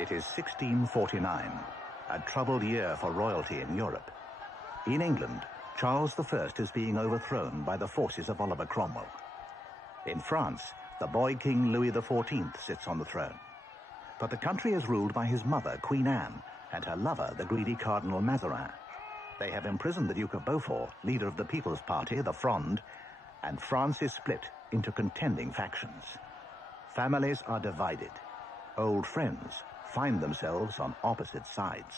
It is 1649, a troubled year for royalty in Europe. In England, Charles I is being overthrown by the forces of Oliver Cromwell. In France, the boy king Louis XIV sits on the throne. But the country is ruled by his mother, Queen Anne, and her lover, the greedy Cardinal Mazarin. They have imprisoned the Duke of Beaufort, leader of the People's Party, the Fronde, and France is split into contending factions. Families are divided. Old friends find themselves on opposite sides.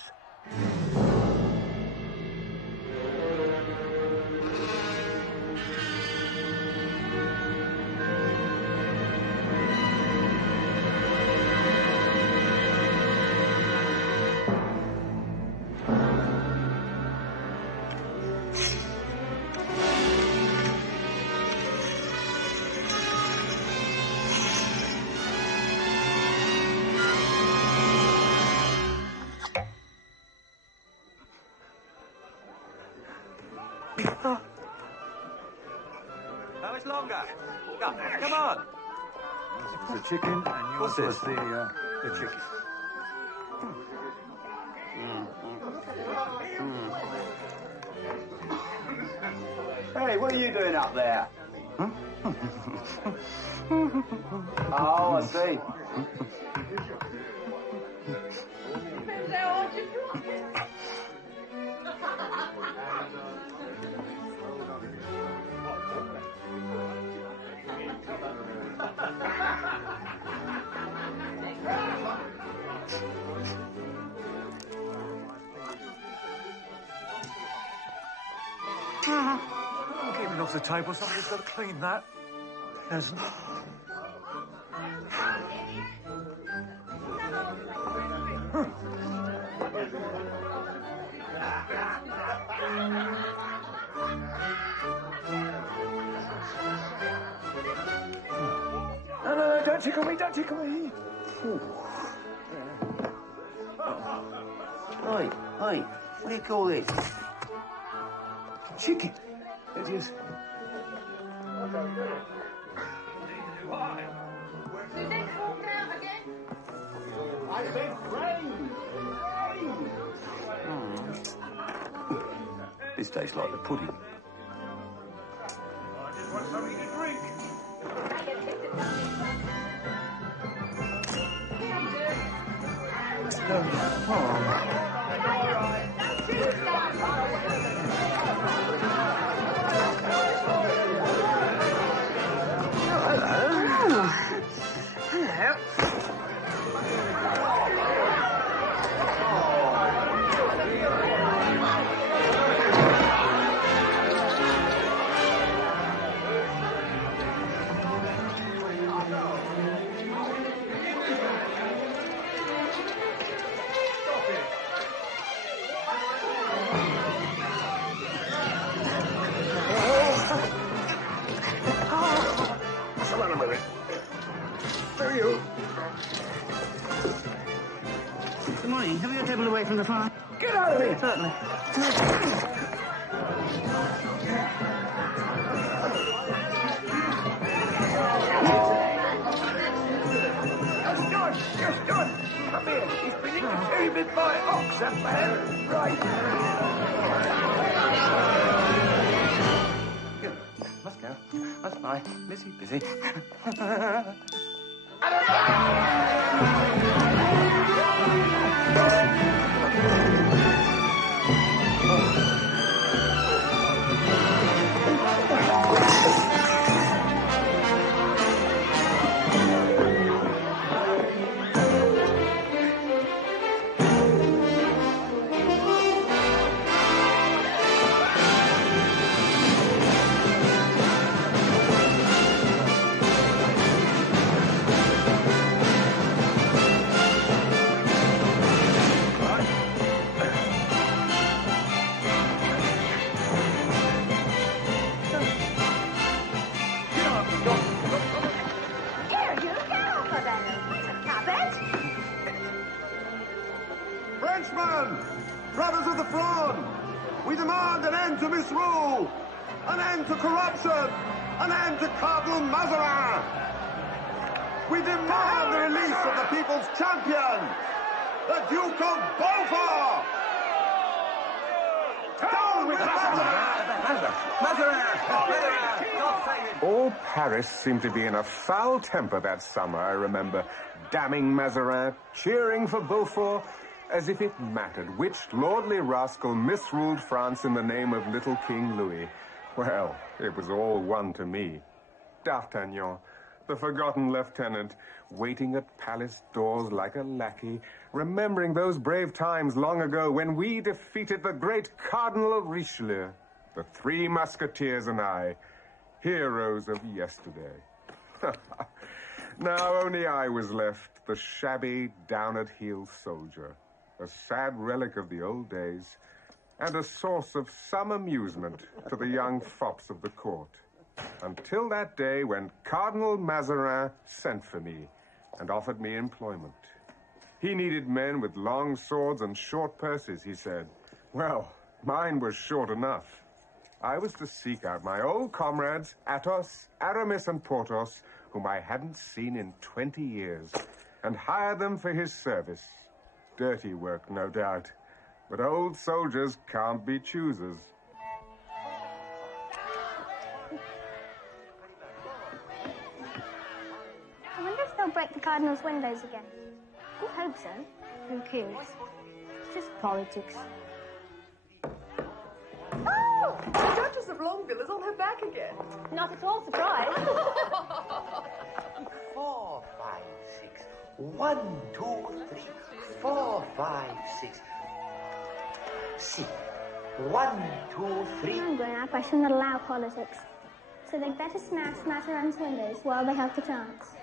How much longer? Come on. The chicken and yours was the chicken. Hey, what are you doing up there? Oh, I see. I'm keeping off the table. Somebody's got to clean that. Hasn't. No, don't tickle me, don't tickle me. Oi, what do you call this? Chicken. It is. Did they fall down again? I said rain! This tastes like the pudding. I just want something to drink. Good morning. Have you a table away from the fire? Get out of here! Certainly. John, come here. He's been incubated by an ox, that man. Right. Good. Must go. Must fly. Busy. Frenchmen! Brothers of the Fronde! We demand an end to misrule! An end to corruption! An end to Cardinal Mazarin! We demand the release of the people's champion! the Duke of Beaufort! Down with All Paris seemed to be in a foul temper that summer, I remember. Damning Mazarin, cheering for Beaufort, as if it mattered which lordly rascal misruled France in the name of little King Louis. Well, it was all one to me. D'Artagnan, the forgotten lieutenant, waiting at palace doors like a lackey, remembering those brave times long ago when we defeated the great Cardinal Richelieu, the 3 Musketeers and I, heroes of yesterday. Now only I was left, the shabby, down-at-heel soldier, a sad relic of the old days, and a source of some amusement to the young fops of the court. Until that day when Cardinal Mazarin sent for me and offered me employment. He needed men with long swords and short purses, he said. Well, mine was short enough. I was to seek out my old comrades, Athos, Aramis, and Porthos, whom I hadn't seen in 20 years, and hire them for his service. Dirty work, no doubt, but old soldiers can't be choosers. I wonder if they'll break the Cardinal's windows again. I hope so. Who cares? It's just politics. Oh! The Duchess of Longueville is on her back again. Not at all surprised. 4, 5, 6. 1, 2, 3, 4, 5, 6. See. 1, 2, 3. I'm grown up. I shall not allow politics. So they'd better smash Mazarin's windows while they have the chance.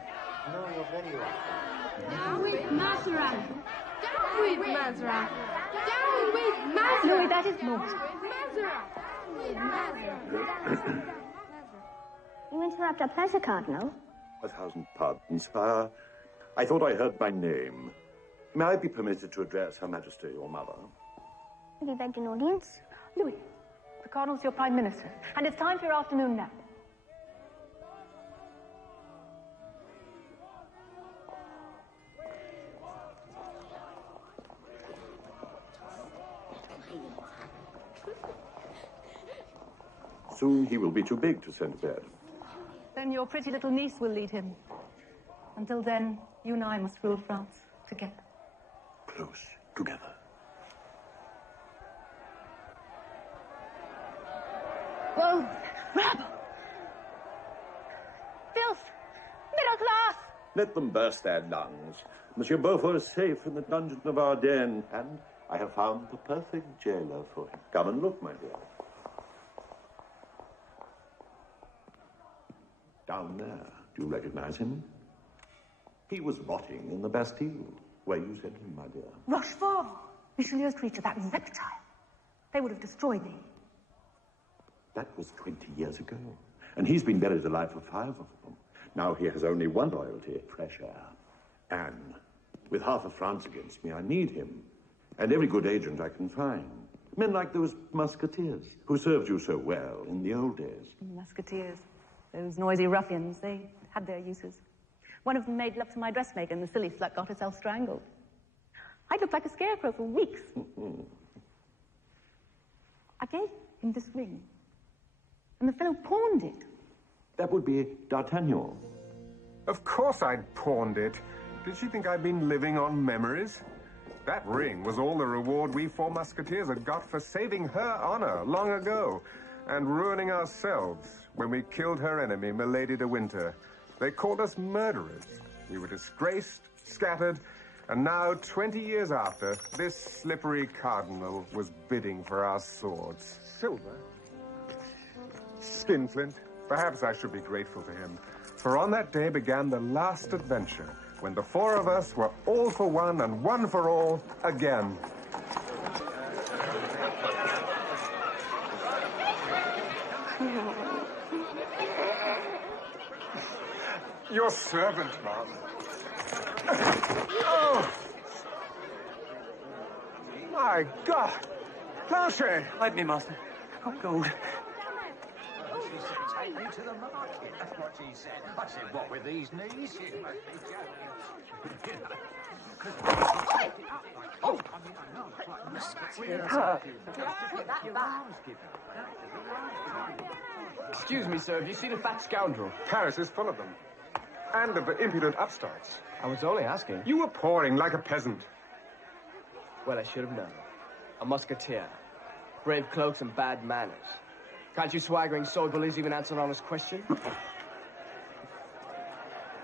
No, you're very welcome. Down with Mazarin. Down with Mazarin. Down with Mazarin. Louis, that is naughty. You interrupt our pleasure, Cardinal. 1,000 pardons. I thought I heard my name. May I be permitted to address Her Majesty, your mother? Have you begged an audience? Louis, the Cardinal's your Prime Minister, and it's time for your afternoon nap. Soon he will be too big to send to bed. Then your pretty little niece will lead him. Until then, you and I must rule France together. Close together. Whoa! Rabble! Filth! Middle class! Let them burst their lungs. Monsieur Beaufort is safe in the dungeon of Ardennes, and I have found the perfect jailer for him. Come and look, my dear. Down there, do you recognize him? He was rotting in the Bastille, where you sent him, my dear. Rochefort! Richelieu's creature, that reptile. They would have destroyed me. That was 20 years ago, and he's been buried alive for 5 of them. Now he has only one loyalty, fresh air. Anne, with half of France against me, I need him, and every good agent I can find. Men like those Musketeers, who served you so well in the old days. Musketeers. Those noisy ruffians, they had their uses. One of them made love to my dressmaker, and the silly slut got herself strangled. I looked like a scarecrow for weeks. I gave him this ring, and the fellow pawned it. That would be D'Artagnan. Of course I'd pawned it. Did she think I'd been living on memories? That ring was all the reward we 4 Musketeers had got for saving her honor long ago and ruining ourselves when we killed her enemy, Milady de Winter. They called us murderers. We were disgraced, scattered, and now, 20 years after, this slippery cardinal was bidding for our swords. Silver? Skinflint? Perhaps I should be grateful to him. For on that day began the last adventure, when the 4 of us were all for one and one for all again. Your servant, ma'am. Oh! My God! Planchet! Hide me, master. Got gold. take me to the market. That's what she said. I said, what with these knees? She must be joking. Oh! Excuse me, sir. Have you seen a fat scoundrel? Paris is full of them. And of the impudent upstarts. I was only asking. You were pouring like a peasant. Well, I should have known. A musketeer. Brave cloaks and bad manners. Can't you swaggering sword bullies even answer an honest question?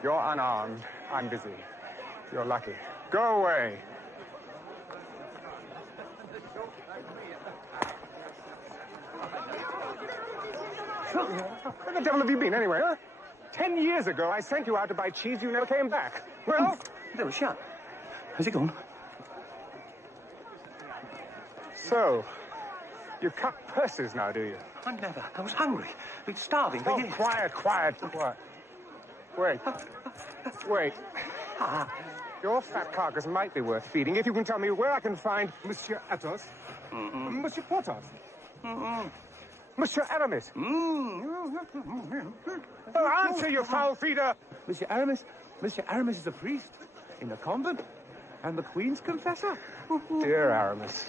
You're unarmed. I'm busy. You're lucky. Go away. Where the devil have you been, anyway, huh? 10 years ago, I sent you out to buy cheese. You never came back. Well, They were shut. Has he gone? So, you cut purses now, do you? I never. I was hungry. Been starving for years. Quiet. Wait. Wait. Your fat carcass might be worth feeding if you can tell me where I can find Monsieur Athos, Monsieur Porthos, Monsieur Aramis. Oh, answer, you foul feeder! Monsieur Aramis is a priest in a convent and the Queen's confessor. Dear Aramis,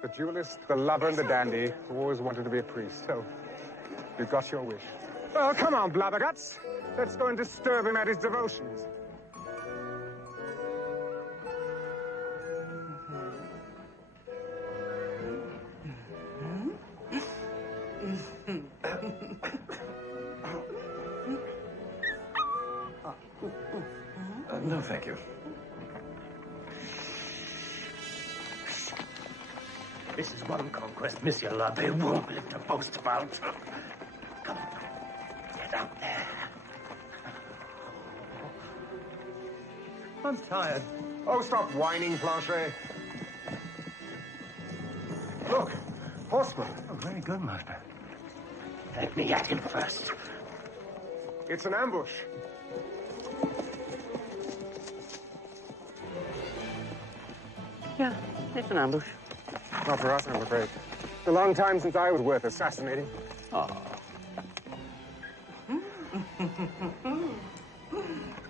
the duelist, the lover, and the dandy who always wanted to be a priest. So, you got your wish. Oh, come on, blabberguts. Let's go and disturb him at his devotions. No, thank you. This is one conquest, Monsieur l'Abbé won't live to boast about. Come on, get out there. I'm tired. Oh, stop whining, Planchet. Look, horseman. Oh, very good, master. Let me at him first. It's an ambush. Yeah, it's an ambush. Not for us, I'm afraid. It's a long time since I was worth assassinating. Oh.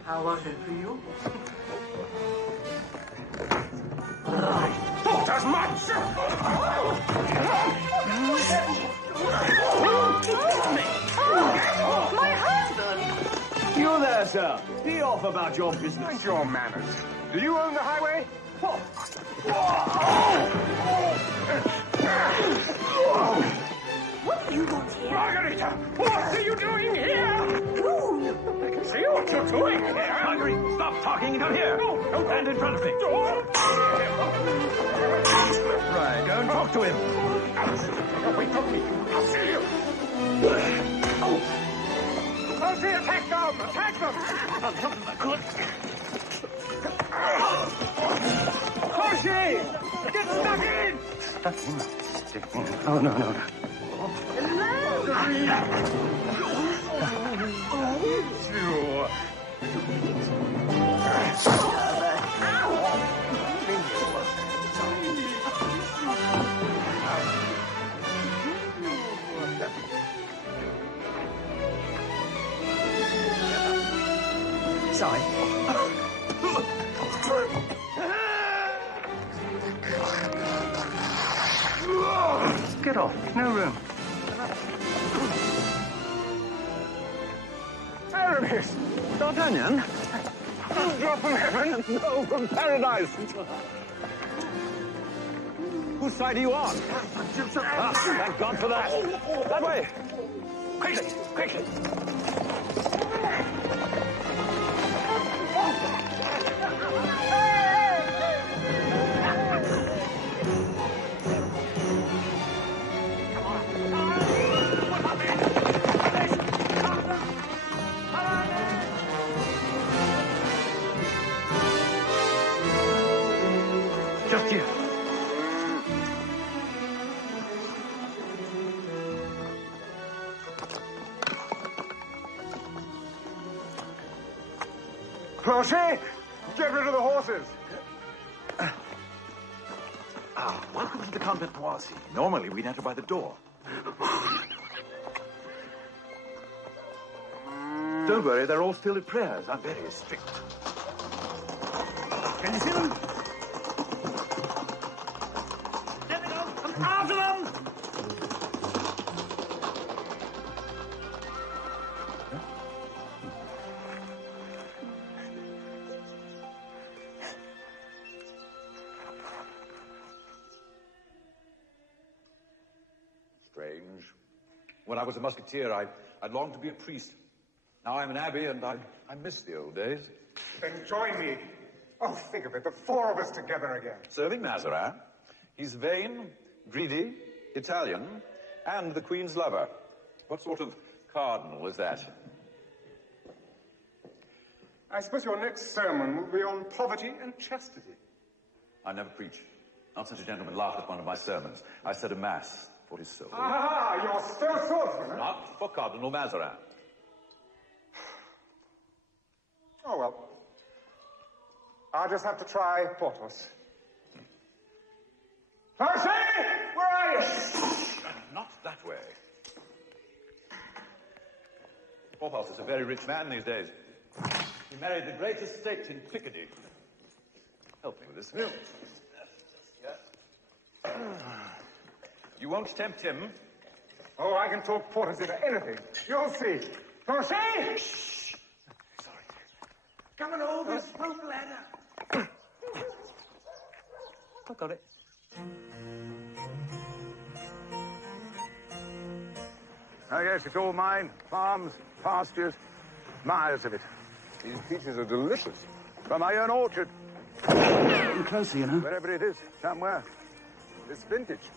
How was it for you? I thought as much! My husband! You there, sir. Be off about your business. Mind your manners. Do you own the highway? What do you want here? Margarita, what are you doing here? I can see what you're doing here. Marguerite, stop talking and come here. No, Stand in front of me. Right, go and talk to him. Wait for me. I'll see you. I'll see. Attack them! Attack them! I'll help him if I could. Cauchy! Get stuck in! Stuck in? Oh, no. Sorry. Get off. No room. Aramis! D'Artagnan? Drop from heaven? No, from paradise! Whose side are you on? Thank God for that. That way. Quickly! Just you. Planchet, get rid of the horses. Welcome to the convent Boissy. Normally, we'd enter by the door. Don't worry, they're all still at prayers. I'm very strict. Can you see them? There they go! I'm after them! Strange. When I was a musketeer, I'd longed to be a priest. Now I'm an abbey, and I miss the old days. Then join me. Oh, think of it, the four of us together again. Serving Mazarin. He's vain, greedy, Italian, and the Queen's lover. What sort of cardinal is that? I suppose your next sermon will be on poverty and chastity. I never preach. Not such a gentleman laughed at one of my sermons. I said a mass for his soul. Ah, you're still a swordsman, eh? Not for Cardinal Mazarin. Oh, well. I'll just have to try Porthos. Percy! Where are you? Not that way. Porthos is a very rich man these days. He married the great estate in Picardy. Help me with this. You won't tempt him. Oh, I can talk Porthos into anything. You'll see. Percy! Shh! Sorry. Come and hold this rope ladder. I got it. Oh, yes, it's all mine. Farms, pastures, miles of it. These peaches are delicious. From my own orchard. Getting closer, you know. Wherever it is, somewhere. This vintage.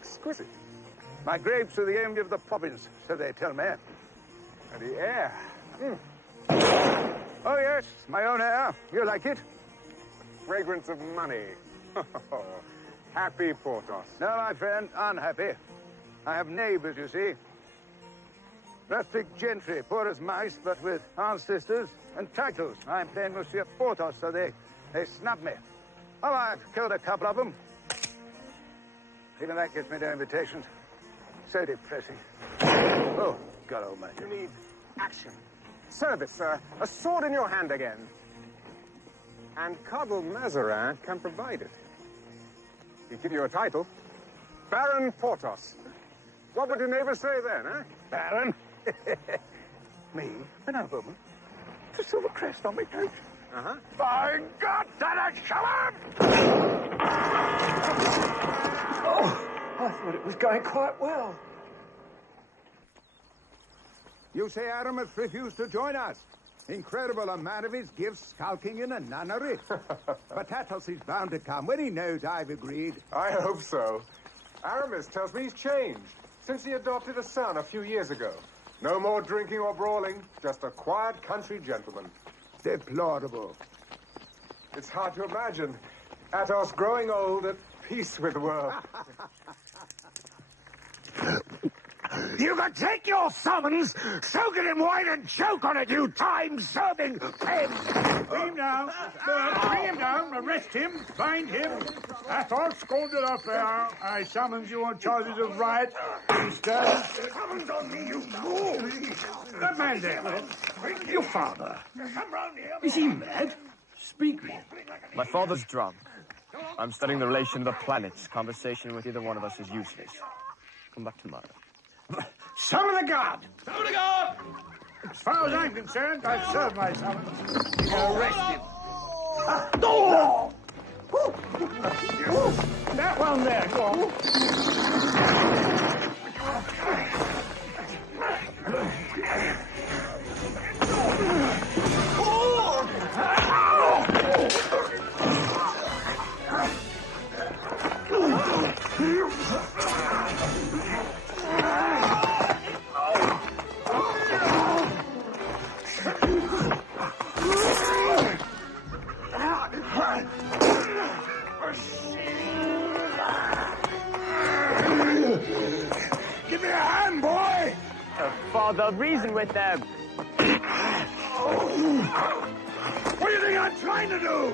Exquisite. My grapes are the envy of the province, so they tell me. And the air. Oh, yes, my own air. You like it? Fragrance of money. Happy Porthos. No, my friend, unhappy. I have neighbors, you see. Rustic gentry, poor as mice, but with ancestors and titles. I'm playing Monsieur Porthos, so they snub me. Oh, I've killed a couple of them. Even that gets me no invitations. So depressing. Oh, God almighty. You need action. Service, sir. A sword in your hand again. And Cardinal Mazarin can provide it. He'll give you a title. Baron Porthos. What would your neighbors say then, eh? Baron? Me? A nobleman? The silver crest on my coat? Uh-huh. By God, that I shall have! Oh, I thought it was going quite well. You say Aramis refused to join us. Incredible, a man of his gifts skulking in a nunnery. But Athos is bound to come when he knows I've agreed. I hope so. Aramis tells me he's changed since he adopted a son a few years ago. No more drinking or brawling, just a quiet country gentleman. Deplorable. It's hard to imagine Athos growing old at peace with the world. You can take your summons, soak it in wine and choke on it, you time-serving pen! Bring him down. Bring him down. Arrest him. Bind him. Athos, scolded off there. I summons you on charges of riot. Summons on me, you fool! That man there. Your father. Is he mad? Speak me. My father's drunk. I'm studying the relation of the planets. Conversation with either one of us is useless. Come back tomorrow. Summon the guard! Summon the guard! As far as I'm concerned, I've served my summons. You arrest him. That one there, go on. Give me a hand, boy! Father, reason with them. What do you think I'm trying to do?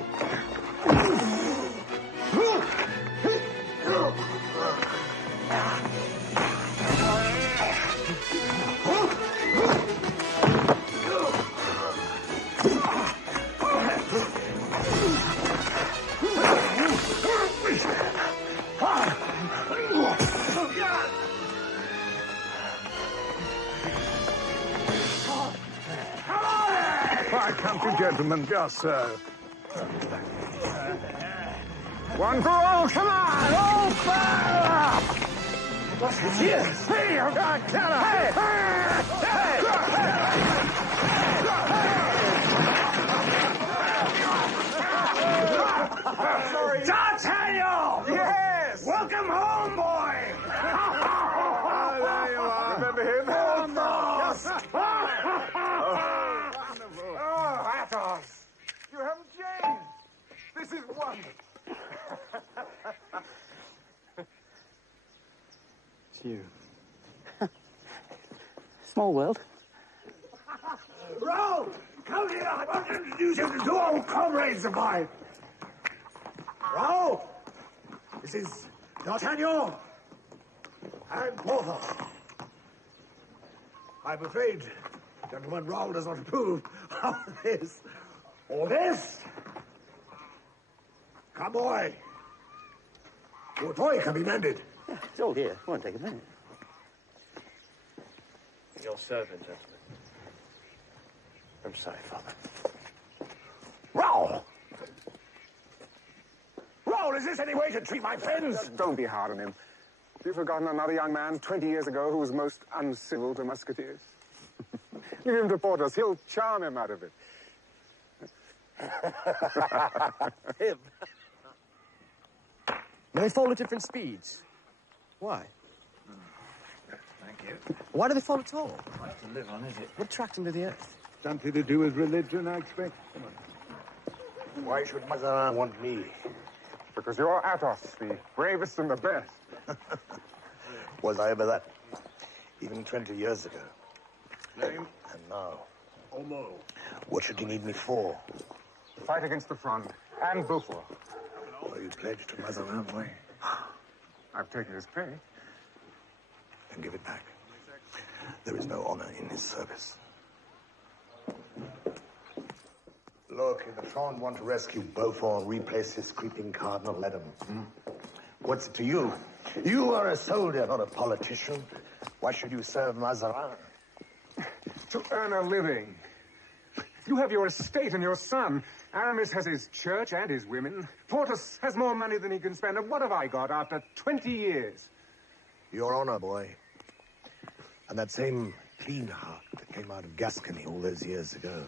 My country gentlemen, just so. One for all, come on! All fire up! Musketeers! Hey, you got Keller! Hey! Sorry. D'Artagnan! Yes! Welcome home, boy! There you are. Remember him? Yes. Wonderful. Oh, Athos! You haven't changed. This is wonderful. It's you. Small world. Raoul! Come here! I want to introduce you to two old comrades of mine. Raoul! This is D'Artagnan and Porthos. I'm afraid, gentlemen, Raoul does not approve of this. Or this. Come, boy. Your toy can be mended. Yeah, it's all here. It won't take a minute. Your servant, gentlemen. I'm sorry, Father. Raoul! Raoul, is this any way to treat my friends? Don't be hard on him. Have you forgotten another young man 20 years ago who was most uncivil to musketeers? Leave him to Porthos. He'll charm him out of it. Him? They fall at different speeds. Why? Thank you. Why do they fall at all? Nice to live on, is it? What attracts them to the earth? Something to do with religion, I expect. Come on. Why should Mazarin want me? Because you're Athos, the bravest and the best. Was I ever that? Even 20 years ago. Name? And now. Homo. What should he need me for? Fight against the Front and Beaufort. Are you pledged to Mazarin, boy? I've taken his pay. Then give it back. There is no honor in his service. Look, if the Front want to rescue Beaufort and replace his creeping cardinal, let him. What's it to you? You are a soldier, not a politician. Why should you serve Mazarin? To earn a living. You have your estate and your son. Aramis has his church and his women. Porthos has more money than he can spend. And what have I got after 20 years? Your honor, boy. And that same clean heart that came out of Gascony all those years ago.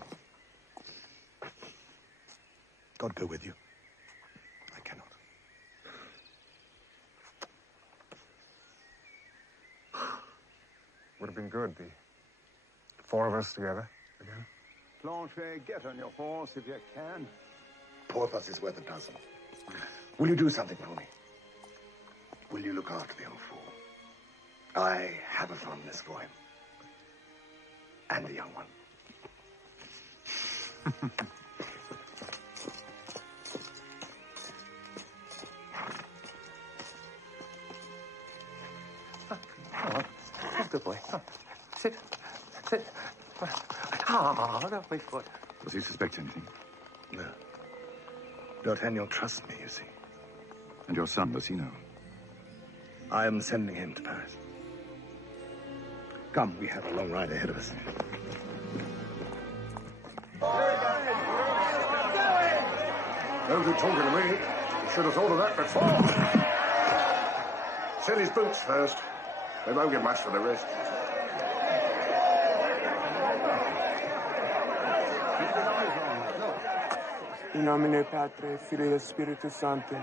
God go with you. I cannot. Would have been good, the four of us together again. Planchet, get on your horse if you can. Porthos is worth a dozen. Will you do something for me? Will you look after the old fool? I have a fondness for him. And the young one. Good boy. Sit. Sit. Ah, no, wait for it. Does he suspect anything? No. D'Artagnan trusts me, you see. And your son, does he know? I am sending him to Paris. Come, we have a long ride ahead of us. Don't be talking to me. You should have thought of that before. Sell his boots first. They won't get much for the rest. In nomine Patri, Filii et Spiritus Sancti.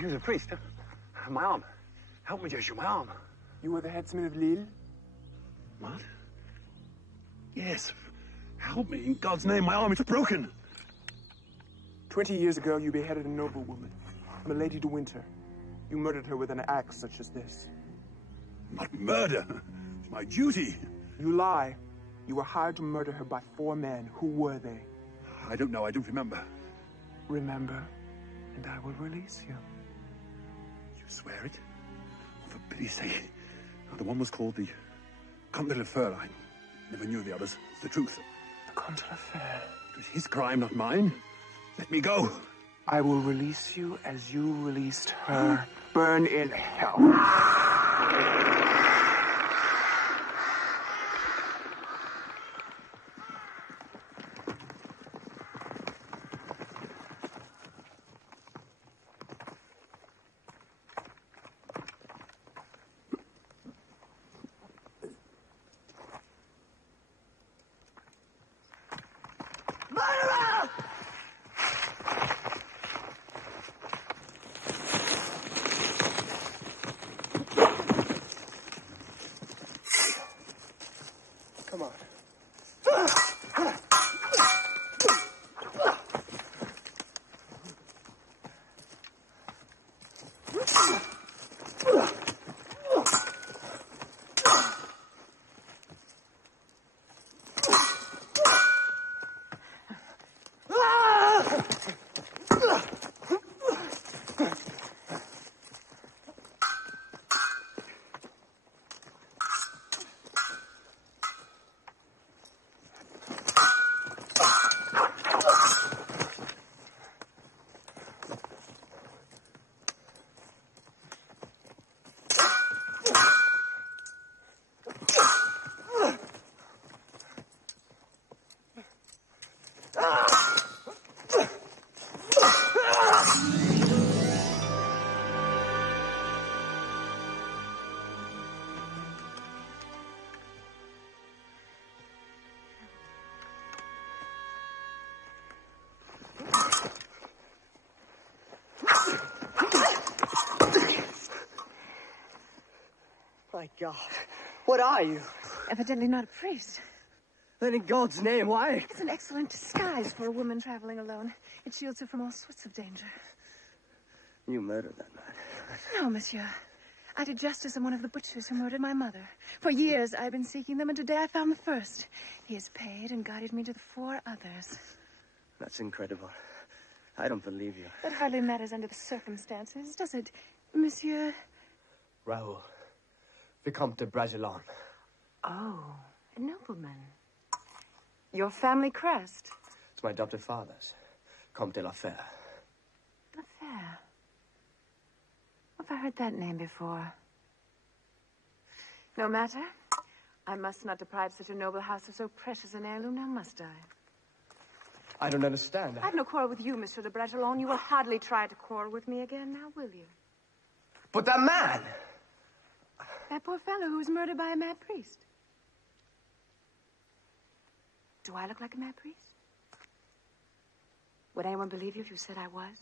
You're the priest, huh? My arm. Help me, Joshua, my arm. You were the headsman of Lille? What? Yes. Help me, in God's name, my arm is broken. 20 years ago, you beheaded a noble woman, Milady de Winter. You murdered her with an axe such as this. Not murder. It's my duty. You lie. You were hired to murder her by 4 men. Who were they? I don't know. I don't remember. Remember, and I will release you. Swear it? Oh, for pity's sake. The one was called the Comte de la Feur. I never knew the others. It's the truth. The Comte de la Feur. It was his crime, not mine. Let me go. I will release you as you released her. Burn in hell. Come on. My God, what are you? Evidently not a priest. Then in God's name, why? It's an excellent disguise for a woman traveling alone. It shields her from all sorts of danger. You murdered that man. No, monsieur. I did justice on one of the butchers who murdered my mother. For years I've been seeking them, and today I found the first. He has paid and guided me to the 4 others. That's incredible. I don't believe you. That hardly matters under the circumstances, does it, monsieur? Raoul, Vicomte de Bragelonne. Oh, a nobleman. Your family crest. It's my adopted father's, Comte de la Fère. La Fère. Have I heard that name before? No matter. I must not deprive such a noble house of so precious an heirloom, now must I? I don't understand. I have no quarrel with you, Monsieur de Bragelonne. You will hardly try to quarrel with me again, now will you? But that man! That poor fellow who was murdered by a mad priest. Do I look like a mad priest? Would anyone believe you if you said I was?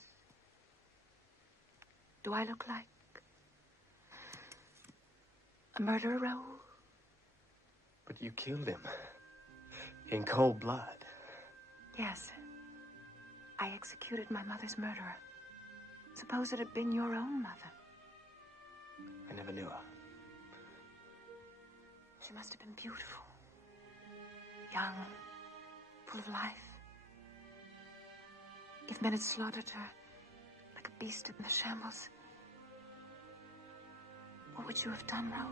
Do I look like a murderer, Raoul? But you killed him. In cold blood. Yes. I executed my mother's murderer. Suppose it had been your own mother. I never knew her. She must have been beautiful. Young. Full of life. If men had slaughtered her like a beast in the shambles, what would you have done, Raoul?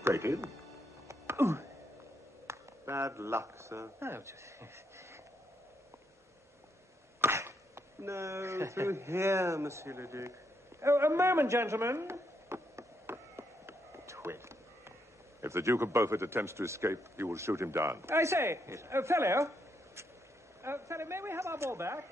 Straight in. Bad luck, sir. No, through here, Monsieur le Duc. Oh, a moment, gentlemen. Twit. If the Duke of Beaufort attempts to escape, you will shoot him down. I say, fellow. Fellow, may we have our ball back?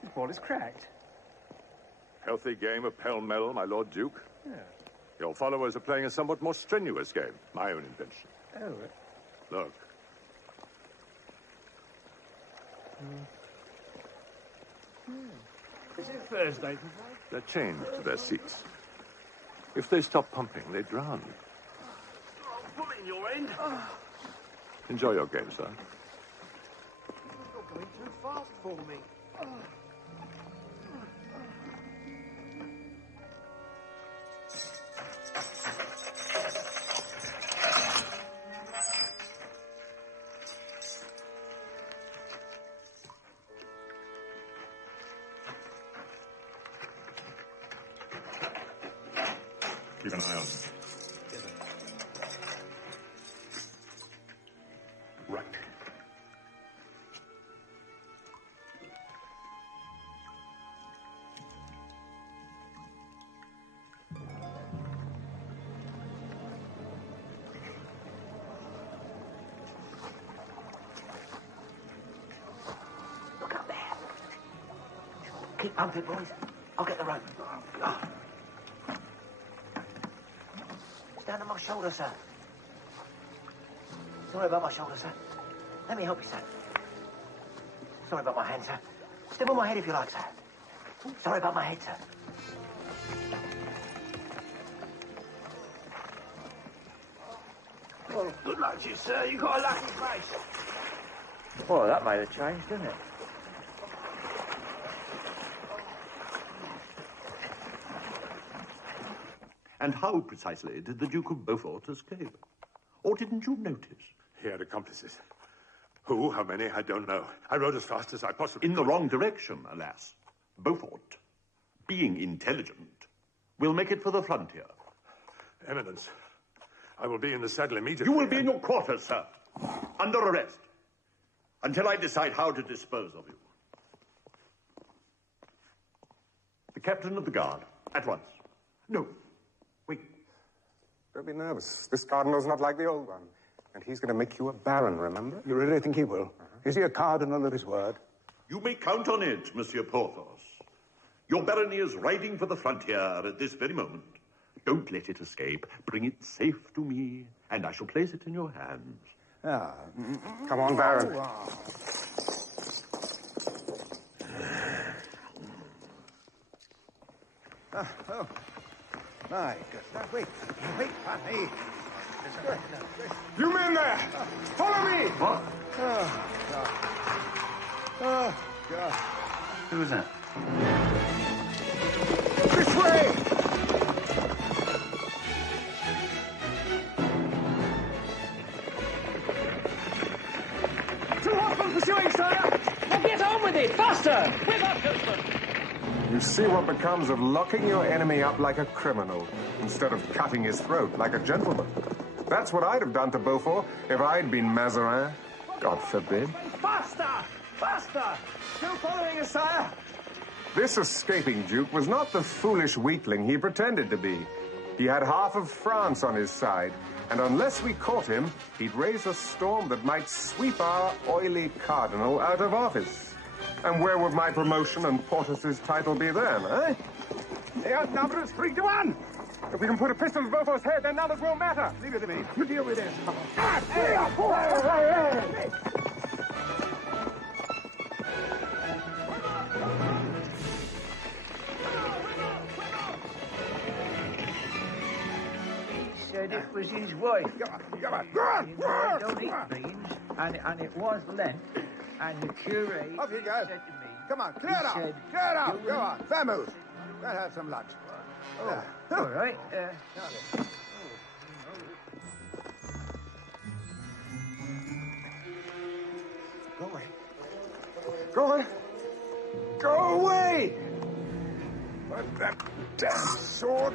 This ball is cracked. Healthy game of pell-mell, my Lord Duke. Yeah. Your followers are playing a somewhat more strenuous game. My own invention. Oh. Look. Is it Thursday? They're chained to their seats. If they stop pumping, they drown. Pull in your end. Enjoy your game, sir. You're going too fast for me. Keep an eye on him. Right. Look up there. Keep hunting, boys. I'll get the rope. Down on my shoulder, sir. Sorry about my shoulder, sir. Let me help you, sir. Sorry about my hand, sir. Step on my head if you like, sir. Sorry about my head, sir. Well, good luck to you, sir. You got a lucky face. Well, that made a change, didn't it? And how precisely did the Duke of Beaufort escape? Or didn't you notice? He had accomplices. Who, how many, I don't know. I rode as fast as I possibly In the wrong direction, alas. Beaufort, being intelligent, will make it for the frontier. Eminence, I will be in the saddle immediately. You will be in your quarters, sir. Under arrest. Until I decide how to dispose of you. The captain of the guard, at once. No. Wait. Don't be nervous. This cardinal's not like the old one. And he's going to make you a baron, remember? You really think he will? Is he a cardinal of his word? You may count on it, Monsieur Porthos. Your barony is riding for the frontier at this very moment. Don't let it escape. Bring it safe to me, and I shall place it in your hands. Ah. Come on, baron. Oh. My goodness. Wait, honey. You men there! Follow me! What? Oh, God. Oh, God. Who was that? This way! Too hot for pursuing, sire! Now get on with it! Faster! Whip up, coachman! You see what becomes of locking your enemy up like a criminal instead of cutting his throat like a gentleman. That's what I'd have done to Beaufort if I'd been Mazarin. God forbid. Faster! Faster! Still following us, sire? This escaping duke was not the foolish weakling he pretended to be. He had half of France on his side, and unless we caught him, he'd raise a storm that might sweep our oily cardinal out of office. And where would my promotion and Porthos's title be then, eh? They outnumber us 3-1. If we can put a pistol to Beaufort's head, then numbers won't matter. Leave it to me. You deal with it. Said it was his wife. Come on. I don't eat beans, and it was Lent, and the curate Off you go. said to me... Come on, clear it out. said, Clear it out. Go on. Vamoose. Let's have some lunch. Oh, all right. Go away. Go away. Go away! Put that damn sword.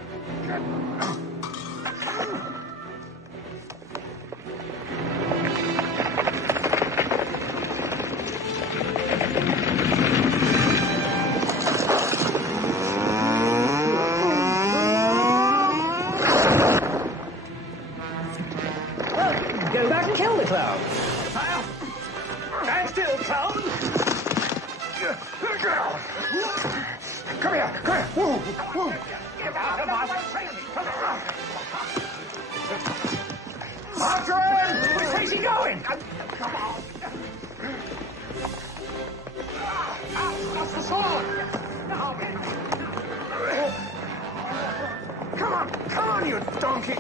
Go back and kill the clown. Stand still, clown. Come here. Whoa. Come on. Martin! Where's he going? Come on. That's the sword. Come on, you donkey.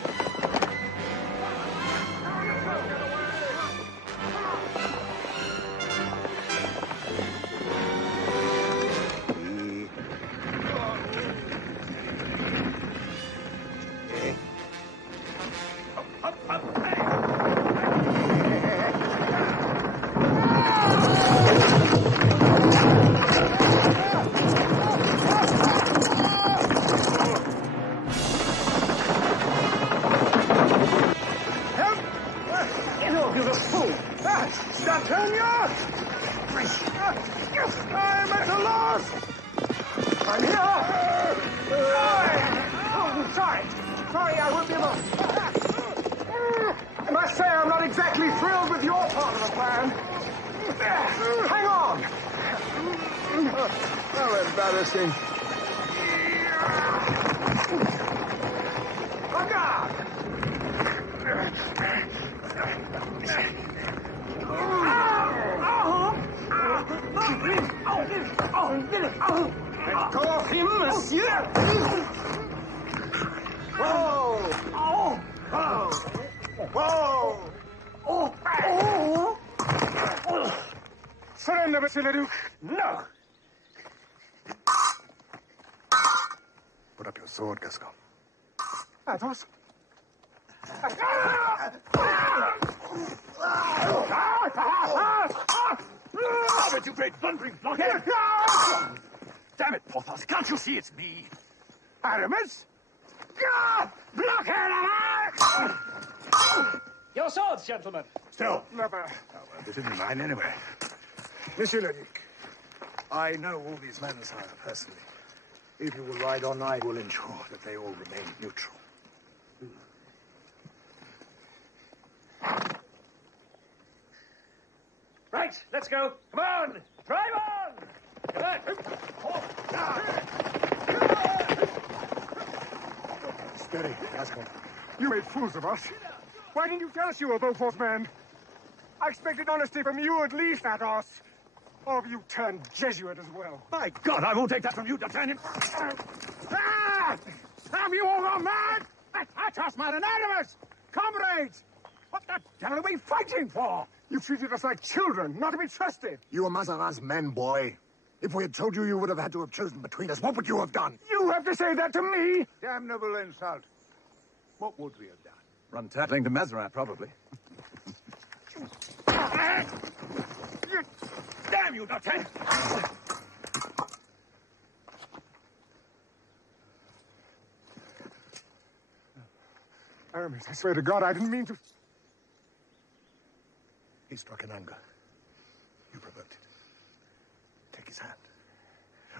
D'Artagnan! I'm at a loss! I'm here! Oh, sorry. Sorry, I won't be a moment. I must say I'm not exactly thrilled with your part of the plan. Hang on! How embarrassing. Look out! Let go of him, monsieur! Whoa! Oh! Whoa! Whoa! Oh! Oh! Surrender, Monsieur le Duc. No! Put up your sword, Gascon. Athos? But you great blundering blockhead! Damn it, Porthos, can't you see it's me? Aramis? Blockhead! Your swords, gentlemen. Still. Never. Oh, well, this isn't mine anyway. Monsieur le Duc, I know all these men, sire, personally. If you will ride on, I will ensure that they all remain neutral. Right, let's go. Come on, drive on. Come on. Steady, Gascon. You made fools of us. Why didn't you tell us you were Beaufort's man? I expected honesty from you at least, Athos. Or have you turned Jesuit as well? My God, I won't take that from you, D'Artagnan. Have you all gone mad? Athos, man, and Aramis! Comrades! What the devil are we fighting for? You treated us like children, not to be trusted. You were Mazarin's men, boy. If we had told you, you would have had to have chosen between us. What would you have done? You have to say that to me? Damnable insult. What would we have done? Run tattling to Mazarin, probably. Damn you, D'Artagnan! Aramis, I swear to God, I didn't mean to... He struck in anger. You provoked it. Take his hand.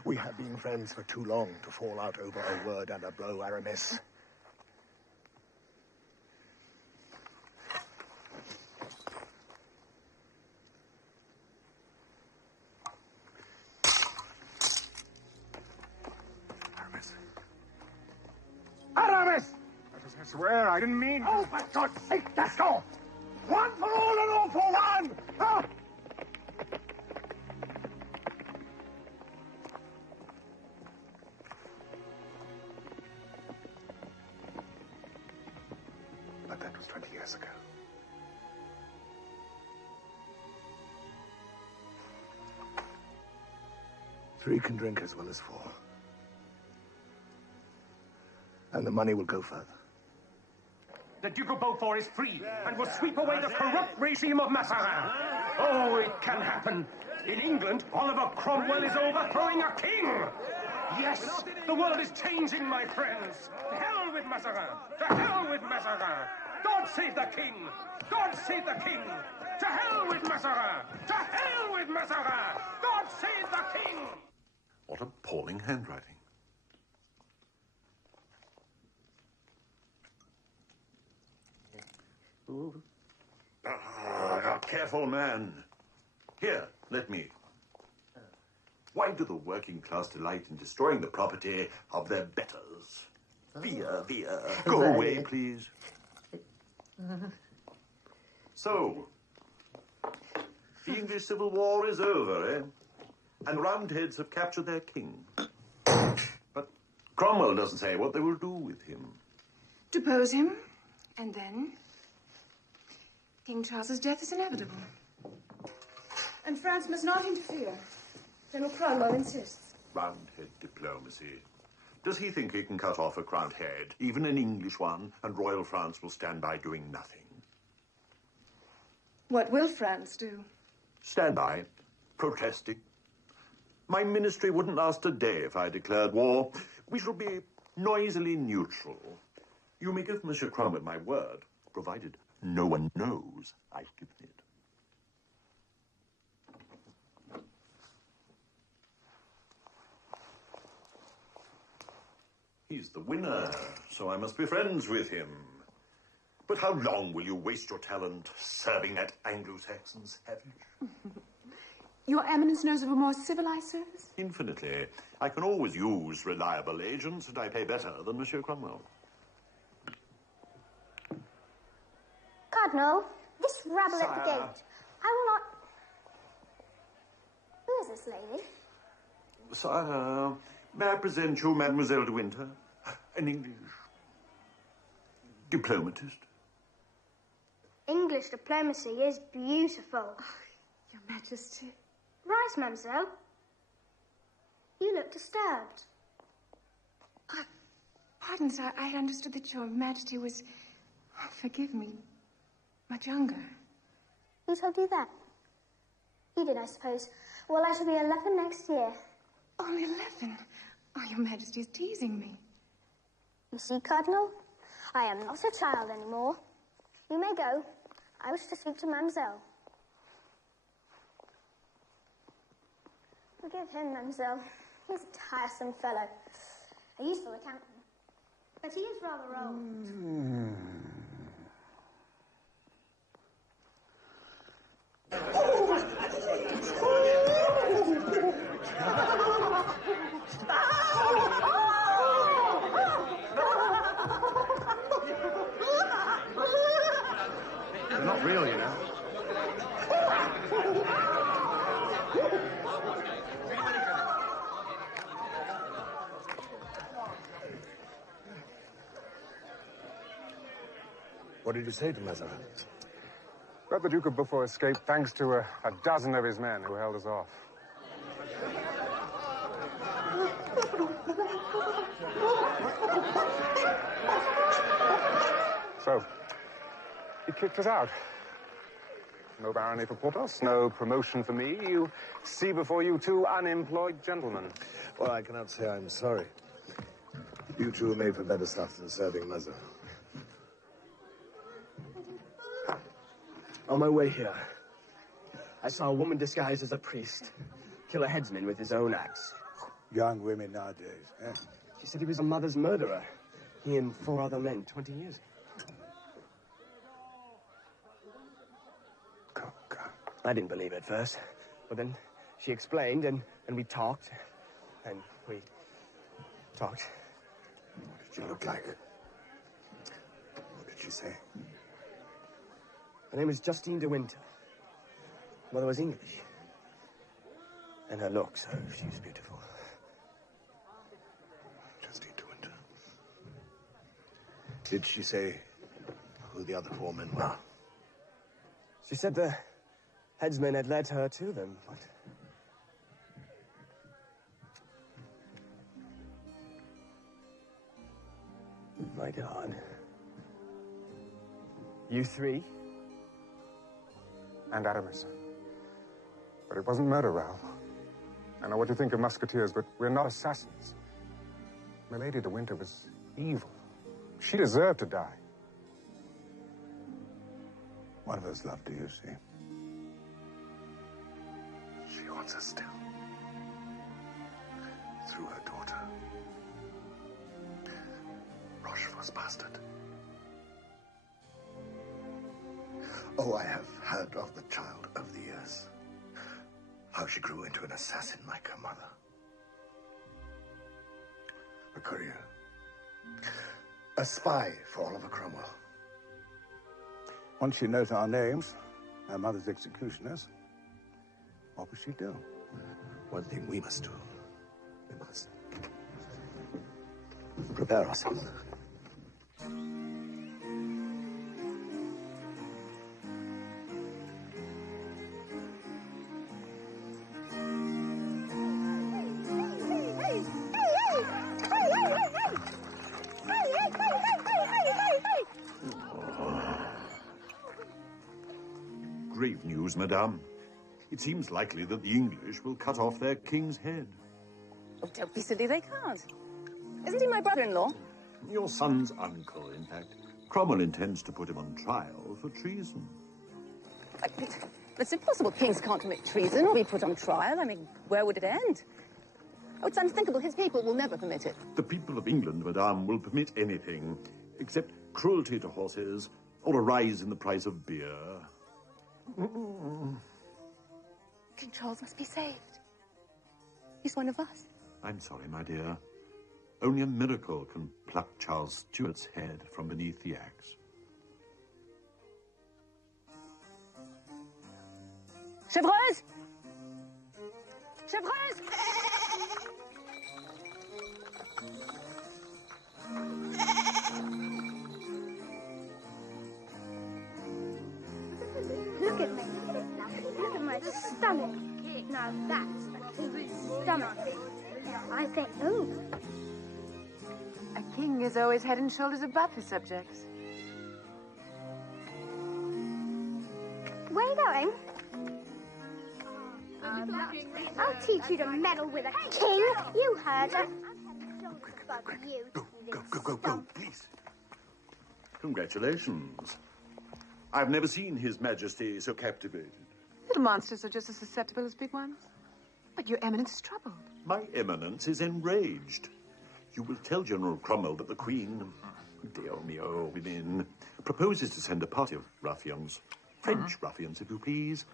We have been friends for too long to fall out over a word and a blow, Aramis. Aramis! I swear, I didn't mean... Oh, for God's sake, Gascon! One for all and all for one! Ah! But that was 20 years ago. Three can drink as well as four. And the money will go further. The Duke of Beaufort is free and will sweep away the corrupt regime of Mazarin. Oh, it can happen. In England, Oliver Cromwell is overthrowing a king. Yes, the world is changing, my friends. To hell with Mazarin. To hell with Mazarin. God save the king. God save the king. To hell with Mazarin. To hell with Mazarin. God save the king. What appalling handwriting. A careful man. Here, let me. Why do the working class delight in destroying the property of their betters? Via. Go away, please. So, the English Civil War is over, eh? And the Roundheads have captured their king. But Cromwell doesn't say what they will do with him. Depose him, and then King Charles's death is inevitable. And France must not interfere. General Cromwell insists. Roundhead diplomacy. Does he think he can cut off a crowned head, even an English one, and Royal France will stand by doing nothing? What will France do? Stand by, protesting. My ministry wouldn't last a day if I declared war. We shall be noisily neutral. You may give Monsieur Cromwell my word, provided no one knows I've given it. He's the winner, so I must be friends with him. But how long will you waste your talent serving that Anglo-Saxon savage? Your Eminence knows of a more civilized service? Infinitely. I can always use reliable agents, and I pay better than Monsieur Cromwell. Cardinal, this rabble at the gate. I will not... Who is this lady? Sire, may I present you Mademoiselle de Winter, an English diplomatist? English diplomacy is beautiful. Oh, Your Majesty. Right, mademoiselle. You look disturbed. Pardon, sir. I had understood that Your Majesty was... Oh, forgive me. Much younger. Who told you that? You did, I suppose. Well, I shall be 11 next year. Only 11? Oh, Your Majesty is teasing me. You see, Cardinal? I am not a child anymore. You may go. I wish to speak to mademoiselle. Forgive him, mademoiselle. He's a tiresome fellow. A useful accountant. But he is rather old. They're not real, you know. What did you say to Mazarin? But the Duke of Beaufort escaped thanks to a dozen of his men who held us off. So, he kicked us out. No barony for Porthos, no promotion for me. You see before you two unemployed gentlemen. Well, I cannot say I'm sorry. You two are made for better stuff than serving Mazarin. On my way here, I saw a woman disguised as a priest kill a headsman with his own axe. Young women nowadays, eh? She said he was a mother's murderer. He and 4 other men 20 years ago. I didn't believe it at first, but then she explained, and we talked, and we talked. What did she look like? What did she say? Her name is Justine de Winter. Mother was English. And her looks, oh, she was beautiful. Justine de Winter. Did she say who the other 4 men were? She said the headsman had led her to them, but... My God. You 3? And Aramis. But it wasn't murder, Raoul. I know what you think of musketeers, but we're not assassins. Milady de Winter was evil. She deserved to die. One of us loved her, you see. She wants us still. Through her daughter. Rochefort's bastard. Oh, I have heard of the child over the years. How she grew into an assassin like her mother. A courier. A spy for Oliver Cromwell. Once she knows our names, our mother's executioners, what will she do? One thing we must do. We must prepare ourselves. Grave news, madame. It seems likely that the English will cut off their king's head. Oh, don't be silly, they can't. Isn't he my brother-in-law? Your son's uncle, in fact. Cromwell intends to put him on trial for treason. It's impossible. Kings can't commit treason or be put on trial. I mean, where would it end? Oh, it's unthinkable. His people will never permit it. The people of England, madame, will permit anything, except cruelty to horses or a rise in the price of beer. King Charles must be saved. He's one of us. I'm sorry, my dear. Only a miracle can pluck Charles Stuart's head from beneath the axe. Chevreuse! Chevreuse! Look at me. Look at my stomach. Now that's a king's stomach. I think, ooh. A king is always head and shoulders above his subjects. Where are you going? I'll teach you to meddle with a king. You heard her. Go, please. Congratulations. I've never seen His Majesty so captivated. Little monsters are just as susceptible as big ones. But your eminence is troubled. My eminence is enraged. You will tell General Cromwell that the Queen, Dio mio, within, proposes to send a party of ruffians, French ruffians, if you please,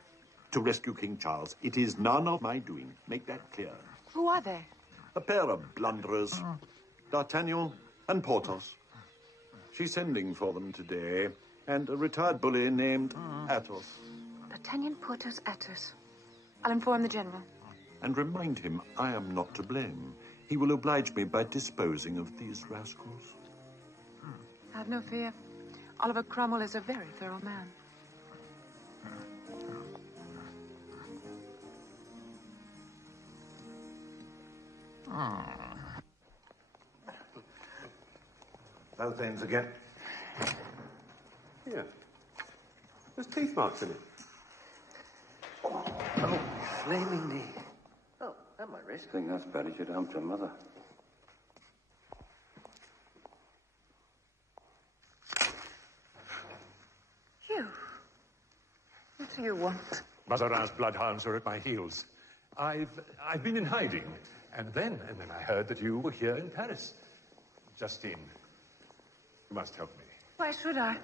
to rescue King Charles. It is none of my doing. Make that clear. Who are they? A pair of blunderers, D'Artagnan and Porthos. She's sending for them today, and a retired bully named Athos. D'Artagnan, Porthos, Athos. I'll inform the general. And remind him I am not to blame. He will oblige me by disposing of these rascals. Have no fear. Oliver Cromwell is a very thorough man. Both ends again. Yeah. There's teeth marks in it. Oh, flaming knee. Oh, that might risk. I think that's better. You'd hump your mother. You? What do you want? Mazarin's bloodhounds are at my heels. I've been in hiding, and then I heard that you were here in Paris. Justine, you must help me. Why should I?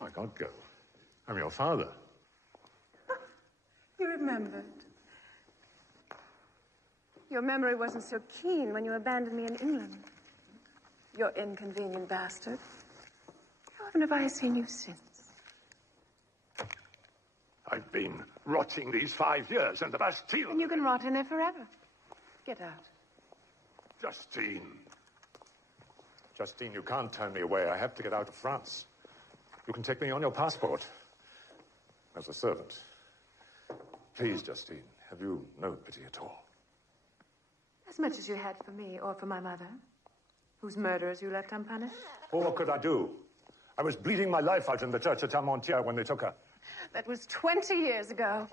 I can't go. I'm your father. You remembered. Your memory wasn't so keen when you abandoned me in England. You inconvenient bastard. How often have I seen you since? I've been rotting these 5 years in the Bastille. And you can rot in there forever. Get out. Justine. Justine, you can't turn me away. I have to get out of France. You can take me on your passport. As a servant. Please, Justine, have you no pity at all? As much as you had for me or for my mother, whose murderers you left unpunished. Oh, what could I do? I was bleeding my life out in the church at Armentières when they took her. That was 20 years ago.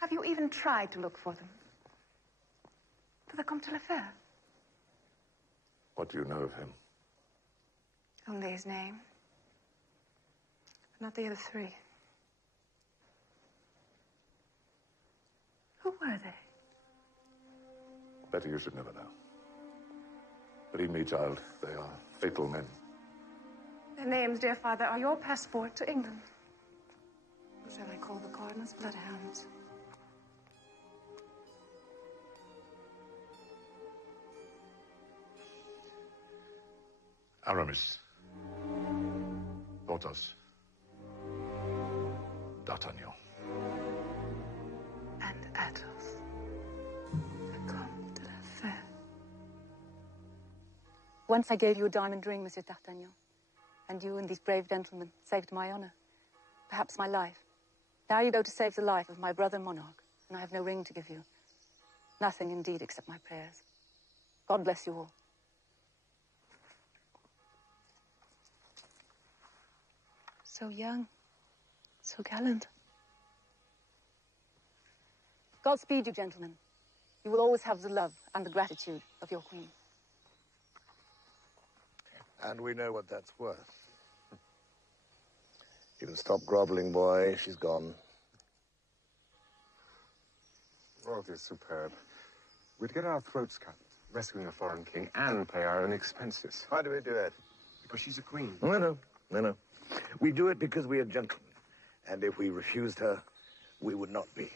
Have you even tried to look for them? For the Comte de la Fère? What do you know of him? Only his name. But not the other three. Who were they? Better you should never know. Believe me, child, they are fatal men. Their names, dear father, are your passport to England. Or shall I call the Cardinal's bloodhounds? Aramis. Porthos. D'Artagnan. And Athos. The Comte de la Fère. Once I gave you a diamond ring, Monsieur D'Artagnan. And you and these brave gentlemen saved my honor. Perhaps my life. Now you go to save the life of my brother monarch, and I have no ring to give you. Nothing, indeed, except my prayers. God bless you all. So young, so gallant. God speed you, gentlemen. You will always have the love and the gratitude of your queen. And we know what that's worth. You can stop groveling, boy. She's gone. Royalty is superb. We'd get our throats cut, rescuing a foreign king, and pay our own expenses. Why do we do that? Because she's a queen. No. We do it because we are gentlemen. And if we refused her, we would not be.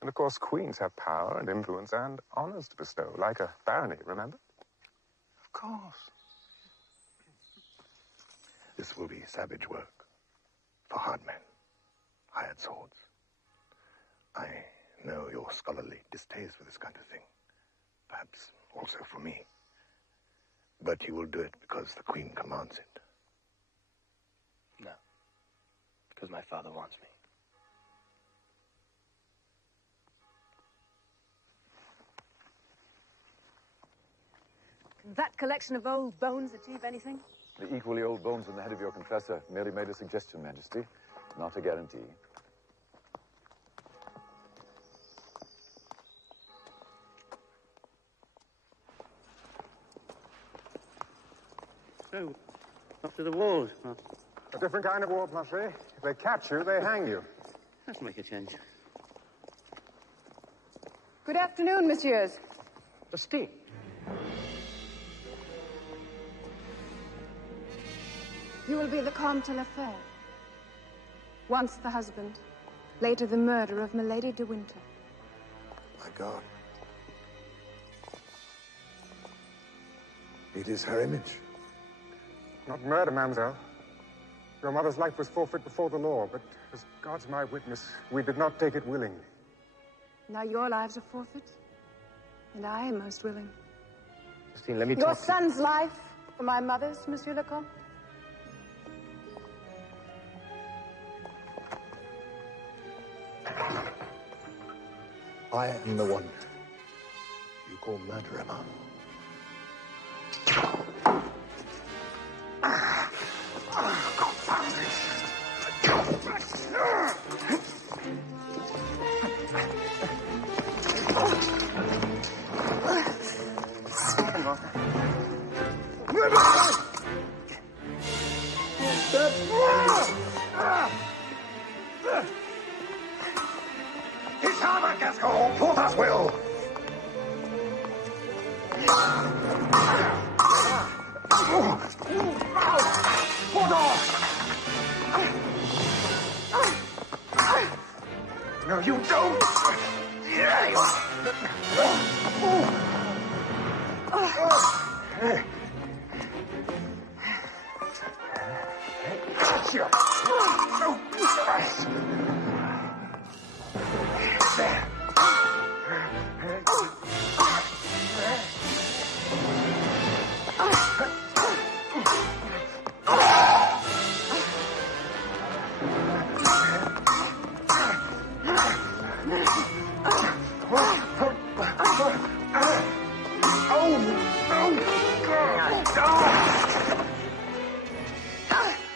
And of course, queens have power and influence and honors to bestow, like a barony, remember? Of course. This will be savage work for hard men, hired swords. I know your scholarly distaste for this kind of thing, perhaps also for me. But you will do it because the Queen commands it. No, because my father wants me. Can that collection of old bones achieve anything? The equally old bones in the head of your confessor merely made a suggestion, Majesty, not a guarantee. So, off to the walls. Huh? A different kind of war, Planchet. If they catch you, they hang you. Let's make a change. Good afternoon, messieurs. Justine. You will be the Comte de la Fère. Once the husband, later the murderer of Milady de Winter. My God. It is her image. Not murder, mademoiselle. Your mother's life was forfeit before the law, but as God's my witness, we did not take it willingly. Now your lives are forfeit, and I am most willing. Justine, let me Your talk to you. son's life for my mother's, Monsieur le Comte. I am the one you call murderer, Mom. His armor, Gascon! Porthos will! No, you don't! Yeah, you are! Gotcha! Oh, Christ! There.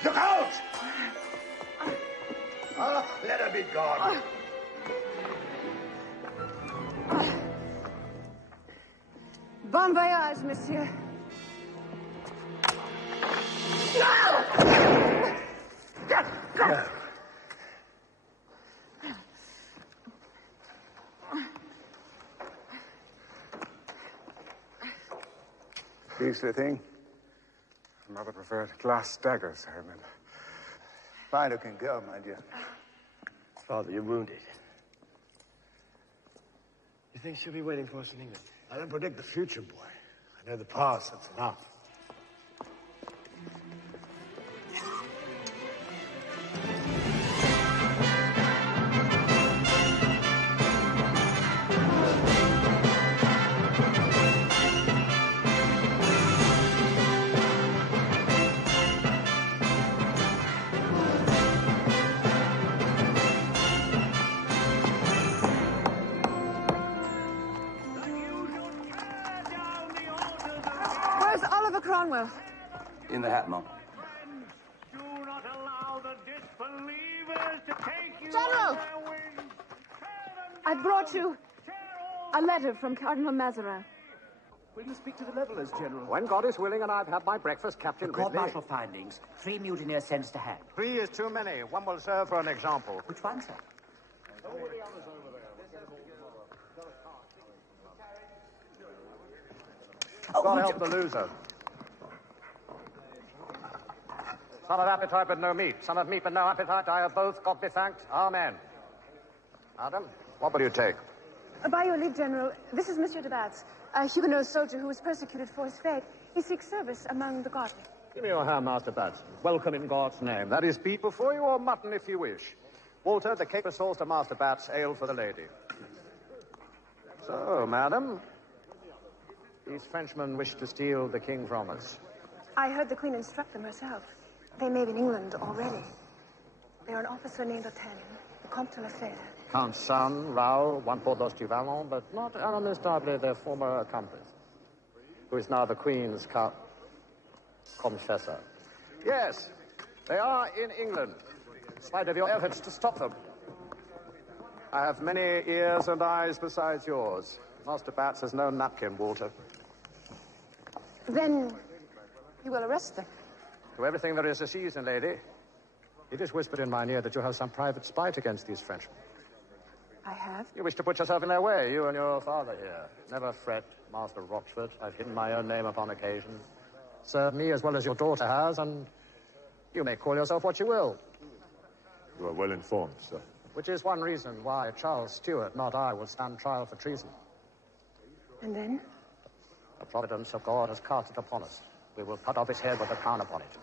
Look out! Let her be gone. Bon voyage, monsieur. No. Beastly thing. Mother preferred glass daggers, I remember. Fine-looking girl, my dear. Father, you're wounded. You think she'll be waiting for us in England? I don't predict the future, boy. I know the past, that's enough. Where's Oliver Cromwell? In the hat, Mom. Do not allow the disbelievers to take you General! I brought you a letter from Cardinal Mazarin. Will you speak to the levelers, General? When God is willing and I've had my breakfast, Captain Ridley. Court-martial findings. 3 mutineers sentenced to hang. 3 is too many. One will serve for an example. Which one, sir? God help the loser. Son of appetite but no meat. Son of meat but no appetite. I have both. God be thanked. Amen. Madam, what will you take? By your leave, General, this is Monsieur de Batz, a Huguenot soldier who was persecuted for his faith. He seeks service among the godly. Give me your hand, Master Batson. Welcome in God's name. That is beef before you or mutton if you wish. Walter, the caper sauce to Master Bats, ale for the lady. So, madam, these Frenchmen wish to steal the king from us. I heard the Queen instruct them herself. They may be in England already. They are an officer named D'Artagnan, the Comte de la Fère. Count Son, Raoul, one Porthos du Vallon, but not Aramis Darblay, their former accomplice, who is now the Queen's confessor. Yes, they are in England, in spite of your efforts to stop them. I have many ears and eyes besides yours. Master Bats has no napkin, Walter. Then you will arrest them? To everything there is a season, lady. It is whispered in mine ear that you have some private spite against these Frenchmen. I have? You wish to put yourself in their way, you and your father here. Never fret, Master Rochford. I've hidden my own name upon occasion. Served me as well as your daughter has, and you may call yourself what you will. You are well informed, sir. Which is one reason why Charles Stuart, not I, will stand trial for treason. And then? The providence of God has cast it upon us. We will cut off his head with a crown upon it.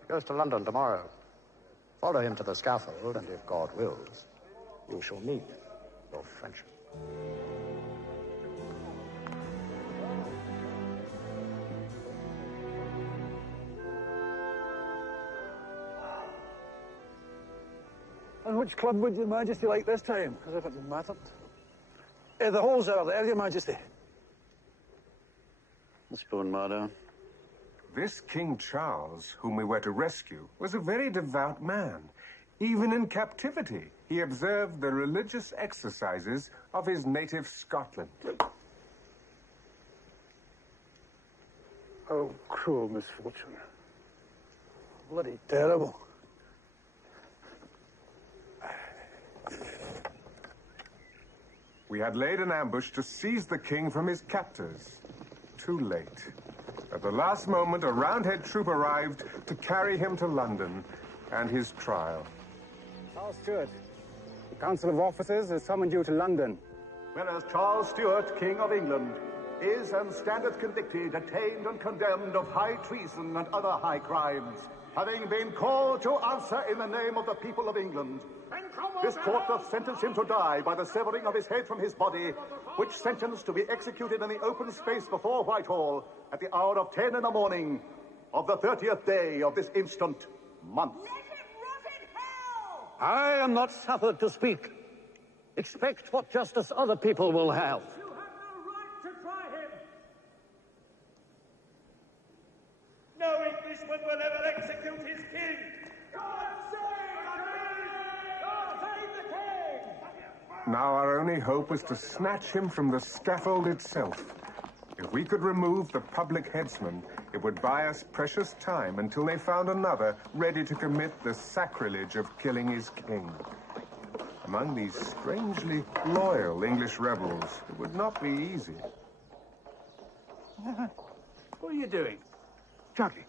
He goes to London tomorrow. Follow him to the scaffold, and if God wills, you shall meet your Frenchman. And which club would your Majesty like this time? As if it mattered. The halls are there, your Majesty. The spoon, Mardo. This King Charles, whom we were to rescue, was a very devout man. Even in captivity, he observed the religious exercises of his native Scotland. Oh, cruel misfortune. Bloody terrible. We had laid an ambush to seize the king from his captors. Too late. At the last moment, a Roundhead troop arrived to carry him to London and his trial. Charles Stuart, the Council of Officers has summoned you to London. Whereas Charles Stuart, King of England, is and standeth convicted, attained and condemned of high treason and other high crimes, having been called to answer in the name of the people of England. This court doth sentence him to die by the severing of his head from his body, which sentence to be executed in the open space before Whitehall at the hour of 10 in the morning of the 30th day of this instant month. I am not suffered to speak. Expect what justice other people will have. You have no right to try him. No Englishman will ever execute his king. God save the king! God save the king! Now our only hope was to snatch him from the scaffold itself. If we could remove the public headsman, it would buy us precious time until they found another ready to commit the sacrilege of killing his king. Among these strangely loyal English rebels, it would not be easy. What are you doing? Juggling.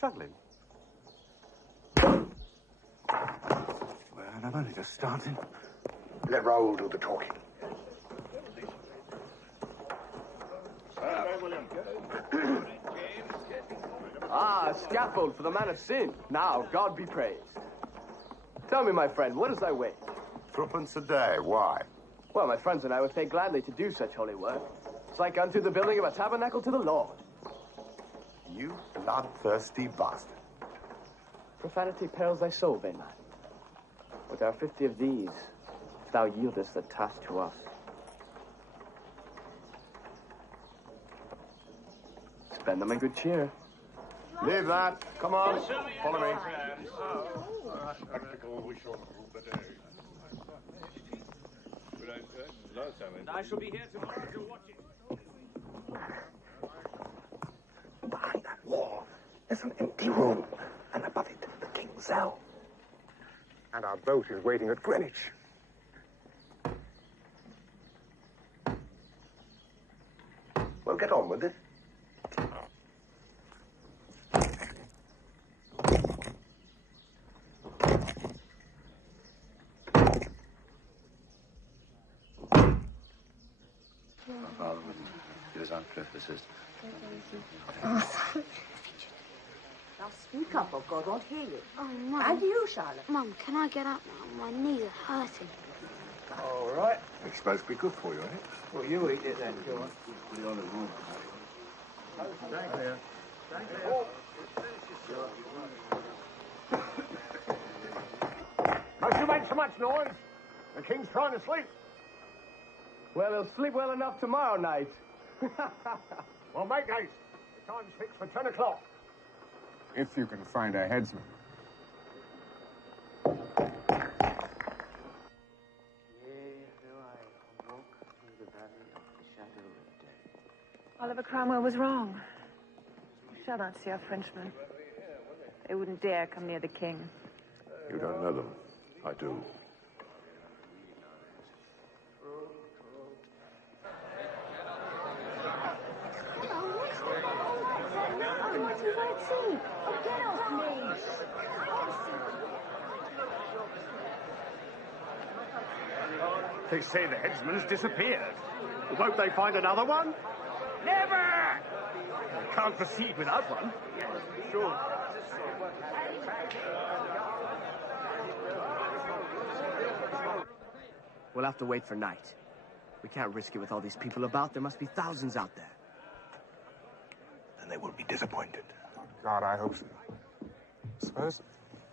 Juggling? Well, I'm only just starting. Let Raoul do the talking. Ah, a scaffold for the man of sin. Now, God be praised. Tell me, my friend, what is thy weight? Threepence a day. Why? Well, my friends and I would pay gladly to do such holy work. It's like unto the building of a tabernacle to the Lord. You bloodthirsty bastard. Profanity perils thy soul, vain man. With our 50 of these, thou yieldest the task to us. Spend them in good cheer. Leave that. Come on. Follow me. I shall be here tomorrow to watch it. Behind that wall, there's an empty room, and above it, the king's cell. And our boat is waiting at Greenwich. on with it. My father wouldn't. He was Cliff, the sister. Arthur. Now speak up or God won't hear you. Oh, Mum. And you, Charlotte. Mum, can I get up now? My knees are hurting. All right. It's supposed to be good for you, ain't it? Well, you eat it then, go on. Don't you make so much noise. The king's trying to sleep. Well, he'll sleep well enough tomorrow night. Well, make haste. The time's fixed for 10 o'clock. If you can find a headsman. Oliver Cromwell was wrong. You shall not see our Frenchmen. They wouldn't dare come near the king. You don't know them. I do. What do you want to see? Oh, get off me! They say the headsman's disappeared. Won't they find another one? Never! They can't proceed without one. Sure. We'll have to wait for night. We can't risk it with all these people about. There must be thousands out there. And they will be disappointed. God, I hope so. Suppose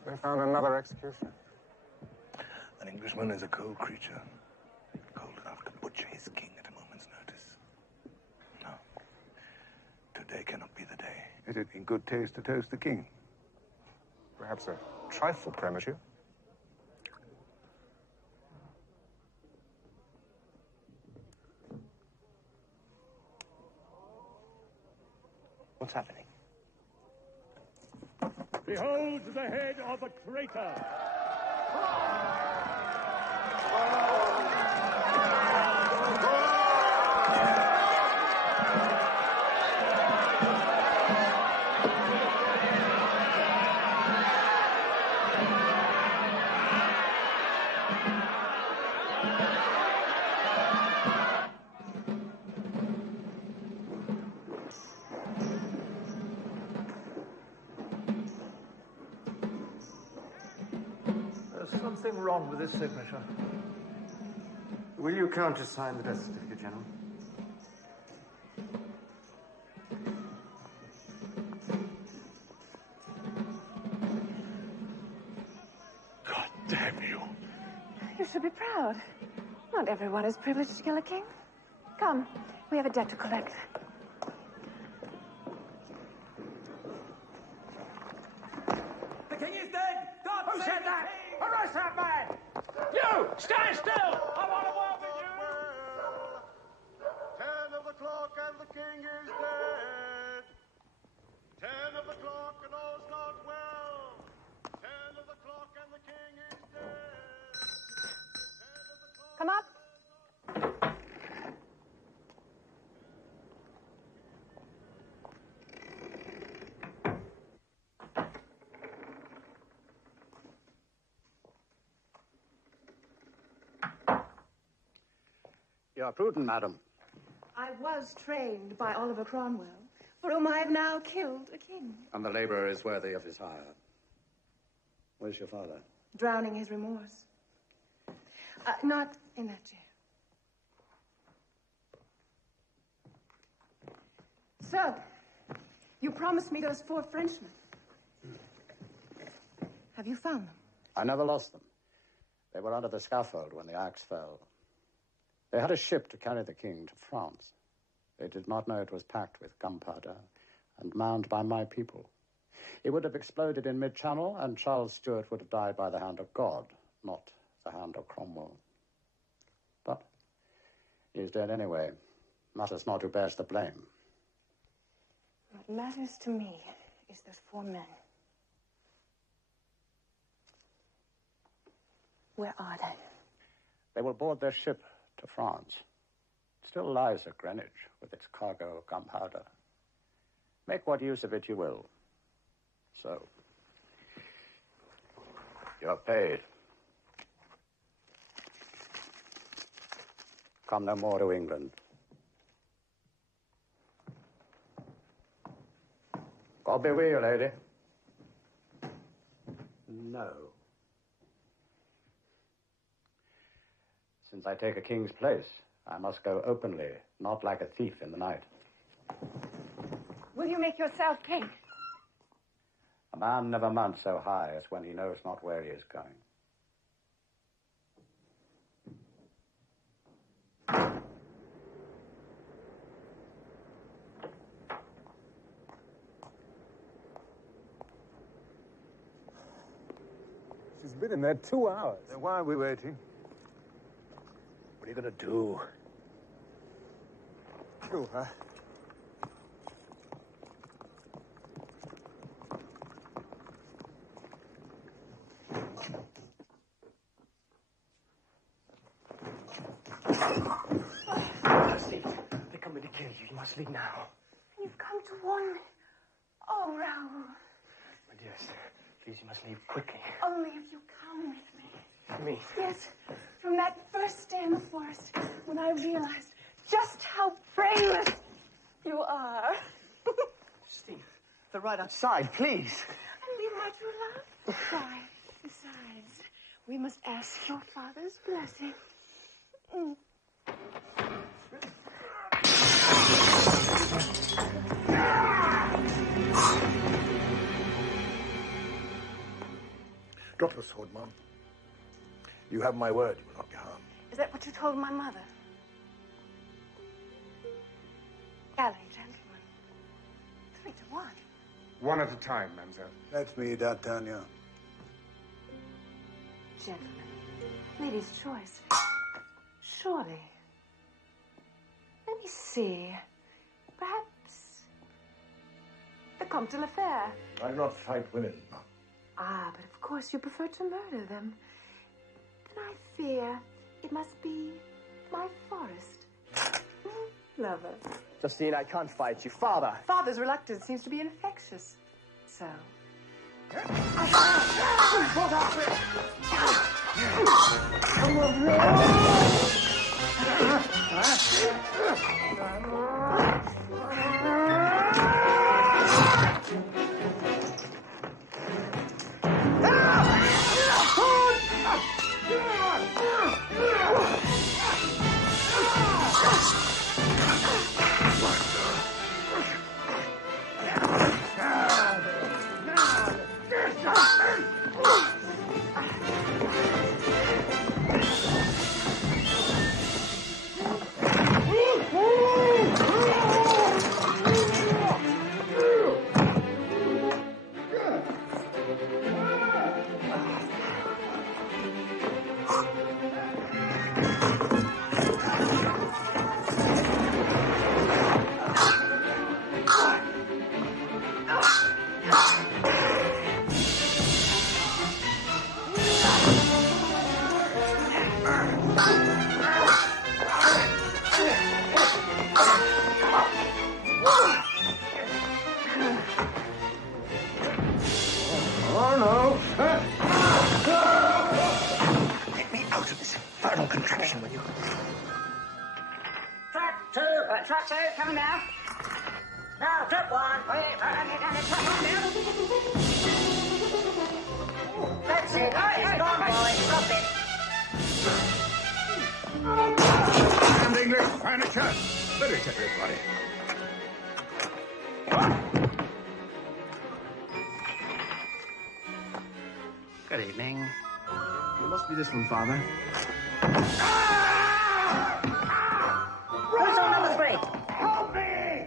they found another executioner. An Englishman is a cold creature. Cold enough to butcher his king at a moment's notice. No. Today cannot be the day. Is it in good taste to toast the king? Perhaps a trifle premature. What's happening? Behold the head of a traitor! There's something wrong with this signature. Will you countersign the death certificate, General? God damn you. You should be proud. Not everyone is privileged to kill a king. Come, we have a debt to collect. The king is dead! God Who save said the that? king! Arrest that man! You! Stand still! I want to walk with you! 10 of the clock and the king is dead. 10 of the clock and all's not well. 10 of the clock and the king is dead. Come up. You are prudent, madam. I was trained by Oliver Cromwell, for whom I have now killed a king, And the laborer is worthy of his hire. Where's your father? drowning his remorse. Not in that chair. Sir, you promised me those 4 Frenchmen. Have you found them? I never lost them. They were under the scaffold when the axe fell. They had a ship to carry the king to France. They did not know it was packed with gunpowder and manned by my people. It would have exploded in mid-channel, and Charles Stuart would have died by the hand of God, not the hand of Cromwell. But he is dead anyway. Matters not who bears the blame. What matters to me is those 4 men. Where are they? They will board their ship to France. still lies at Greenwich with its cargo of gunpowder. Make what use of it you will. So, you're paid. Come no more to England. God be with you, lady. No. Since I take a king's place, I must go openly, not like a thief in the night. Will you make yourself king? A man never mounts so high as when he knows not where he is going. She's been in there 2 hours. Then why are we waiting? What are you going to do? Kill her. Steve, they're coming to kill you. You must leave now. You've come to warn me. Oh, Raoul. My dearest, please, you must leave quickly. Only if you come with me. Me? Yes, from that first day in the forest when I realized just how brainless you are. Steve, they're right outside, please. And leave my true love. Why? Besides, we must ask your father's blessing. Drop the sword, Mom. You have my word, you will not be harmed. Is that what you told my mother? Galley, gentlemen. 3 to 1. One at a time, mademoiselle. That's me, D'Artagnan. Gentlemen. Lady's choice. Surely. Let me see. Perhaps the Comte de la Fère. I do not fight women, Mom. Ah, but of course you prefer to murder them. Then I fear it must be my forest. Lover. Justine, I can't fight you. Father! Father's reluctance seems to be infectious. So. contraption, will you? Track two, coming down. Now, trip one. That's it. It's gone, boys. Stop it. And English furniture. Let it, everybody. Good evening. It must be this one, Father. Who's on number 3? Help me!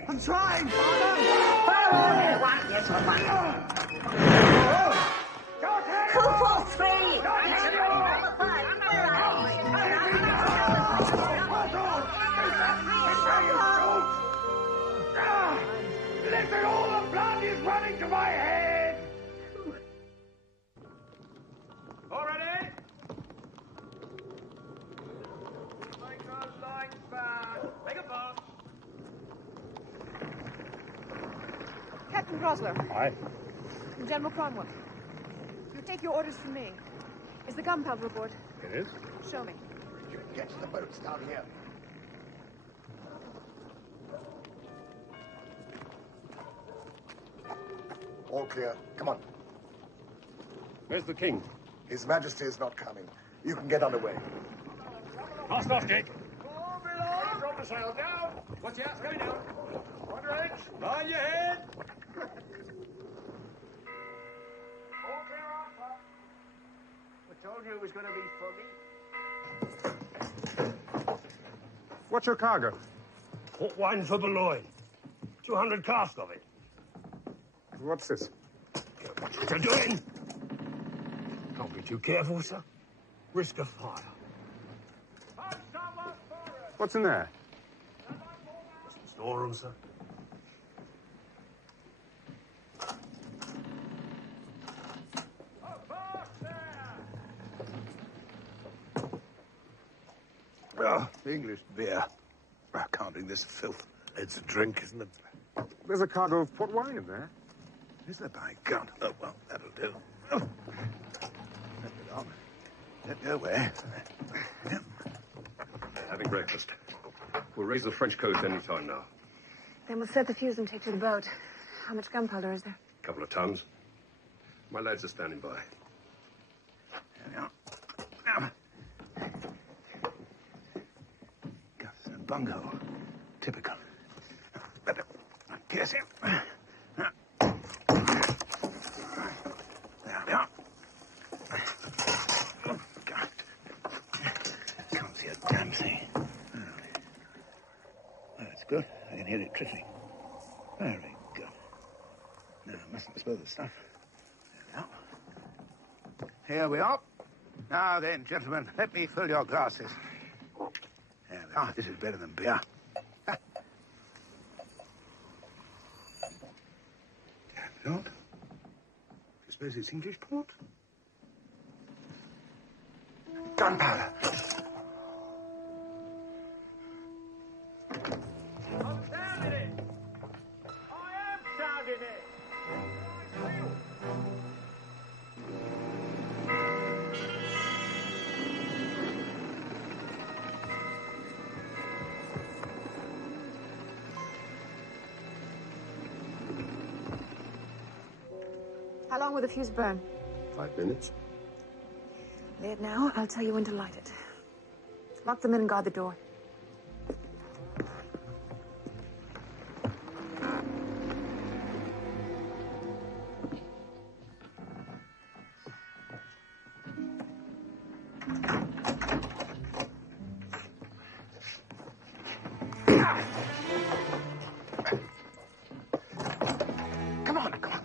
I'm trying, Father! One. Yes, one. 2, 4, 3. It's number 5. Where are you? Listen, all the blood is running to my head! All ready? Make those lights fast. Crosler. Aye. From General Cromwell. You take your orders from me. Is the gunpowder aboard? It is. Show me. Get to the boats down here. All clear. Come on. Where's the king? His Majesty is not coming. You can get underway. Fast off, Jake. Drop the sail down. Watch out, it's going down. Under edge. On your head. All clear on. I told you it was going to be foggy. What's your cargo? Port wine for Boulogne. 200 cask of it. What's this? What you doing? Can't be too careful, sir. Risk of fire. What's in there? Some storeroom, sir. Oh, English beer. I can't drink this filth. It's a drink, isn't it? There's a cargo of port wine in there. Is there, by God? Oh, well, that'll do. Oh. Let it on. Let go away. Having breakfast. We'll raise the French coast any time now. Then we'll set the fuse and take to the boat. How much gunpowder is there? A couple of tons. My lads are standing by. There we are. Now. Guts and bungo. Typical. Better. Pierce him. There we are. Oh, God. Can't see a damn thing. Oh, that's good. I can hear it trickling. Very good. No, I mustn't spill the stuff. There we are. Here we are. Now then, gentlemen, let me fill your glasses. There we are. This is better than beer. Not. I suppose it's English port. Gunpowder. I'm sounding it. I am sounding it. How long will the fuse burn? 5 minutes. Lay it now. I'll tell you when to light it. Lock them in and guard the door. Come on, come on.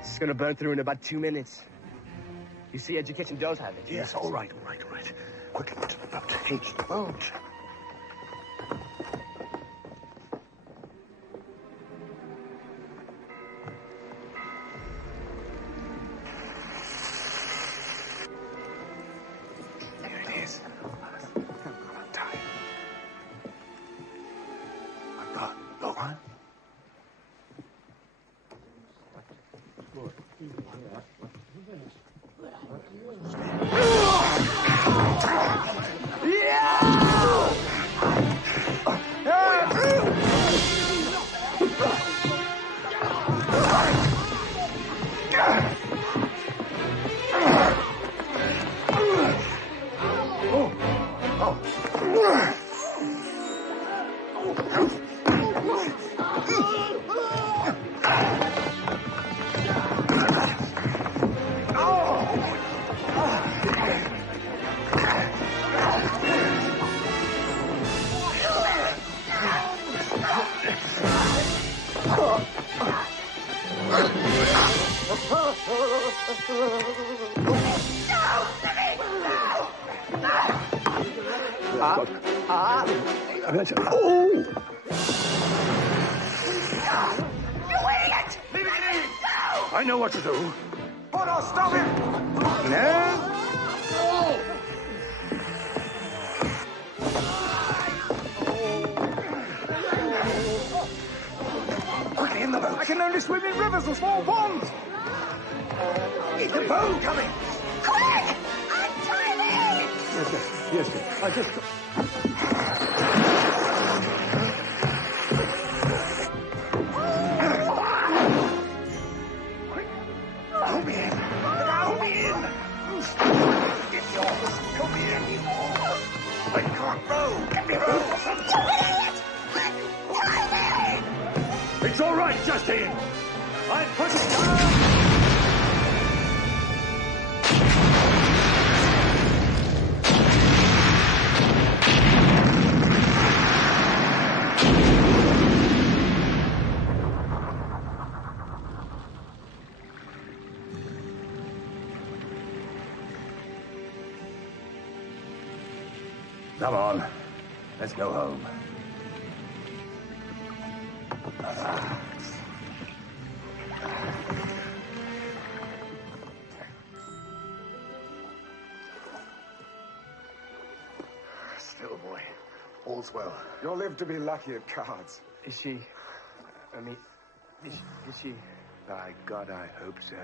It's gonna burn through in about 2 minutes. You see, education does have it. Yes, all right. Quickly to the boat. H the boat. There it is. I'm tired. I've got the one. Yeah! Oh! You idiot! Leave it in! No! I know what to do. Hold on, stop him! No? Quickly in the boat. I can only swim in rivers and small ponds. Keep the boat coming. Quick! Untie me! Yes, yes. I just... Hold me in. Hold me in. Get yours. Hold me in. I can't row. Get me a rope or something. It's all right, Justine. I'm pushing down. Come on. Let's go home. Still, boy. All's well. You'll live to be lucky at cards. Is she... I mean... Is she... By God, I hope so.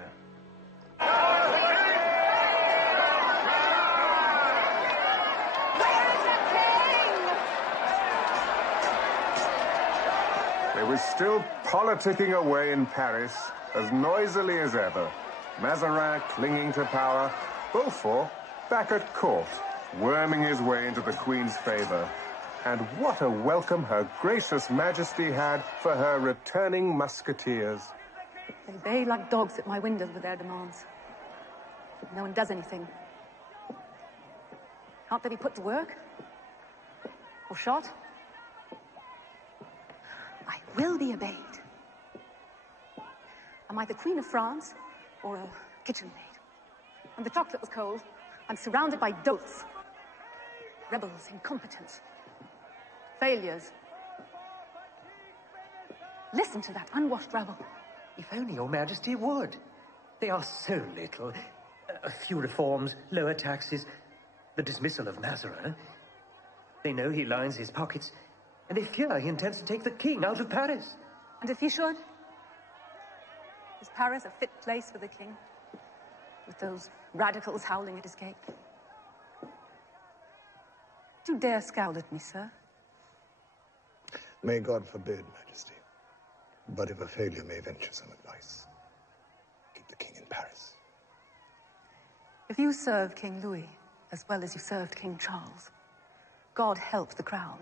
They were still politicking away in Paris, as noisily as ever. Mazarin clinging to power, Beaufort back at court, worming his way into the Queen's favor. And what a welcome her gracious Majesty had for her returning musketeers. They bay like dogs at my windows with their demands. No one does anything. Can't they be put to work? Or shot? I will be obeyed. Am I the Queen of France or a kitchen maid? And the chocolate was cold. I'm surrounded by dolts. Rebels, incompetents, failures. Listen to that unwashed rabble. If only your Majesty would. They are so little. A few reforms, lower taxes, the dismissal of Mazarin. They know he lines his pockets, and they fear he intends to take the king out of Paris. And if he should? Is Paris a fit place for the king? With those radicals howling at his gate? Do you dare scowl at me, sir? May God forbid, Majesty. But if a failure may venture some advice, keep the king in Paris. If you serve King Louis as well as you served King Charles, God help the crown.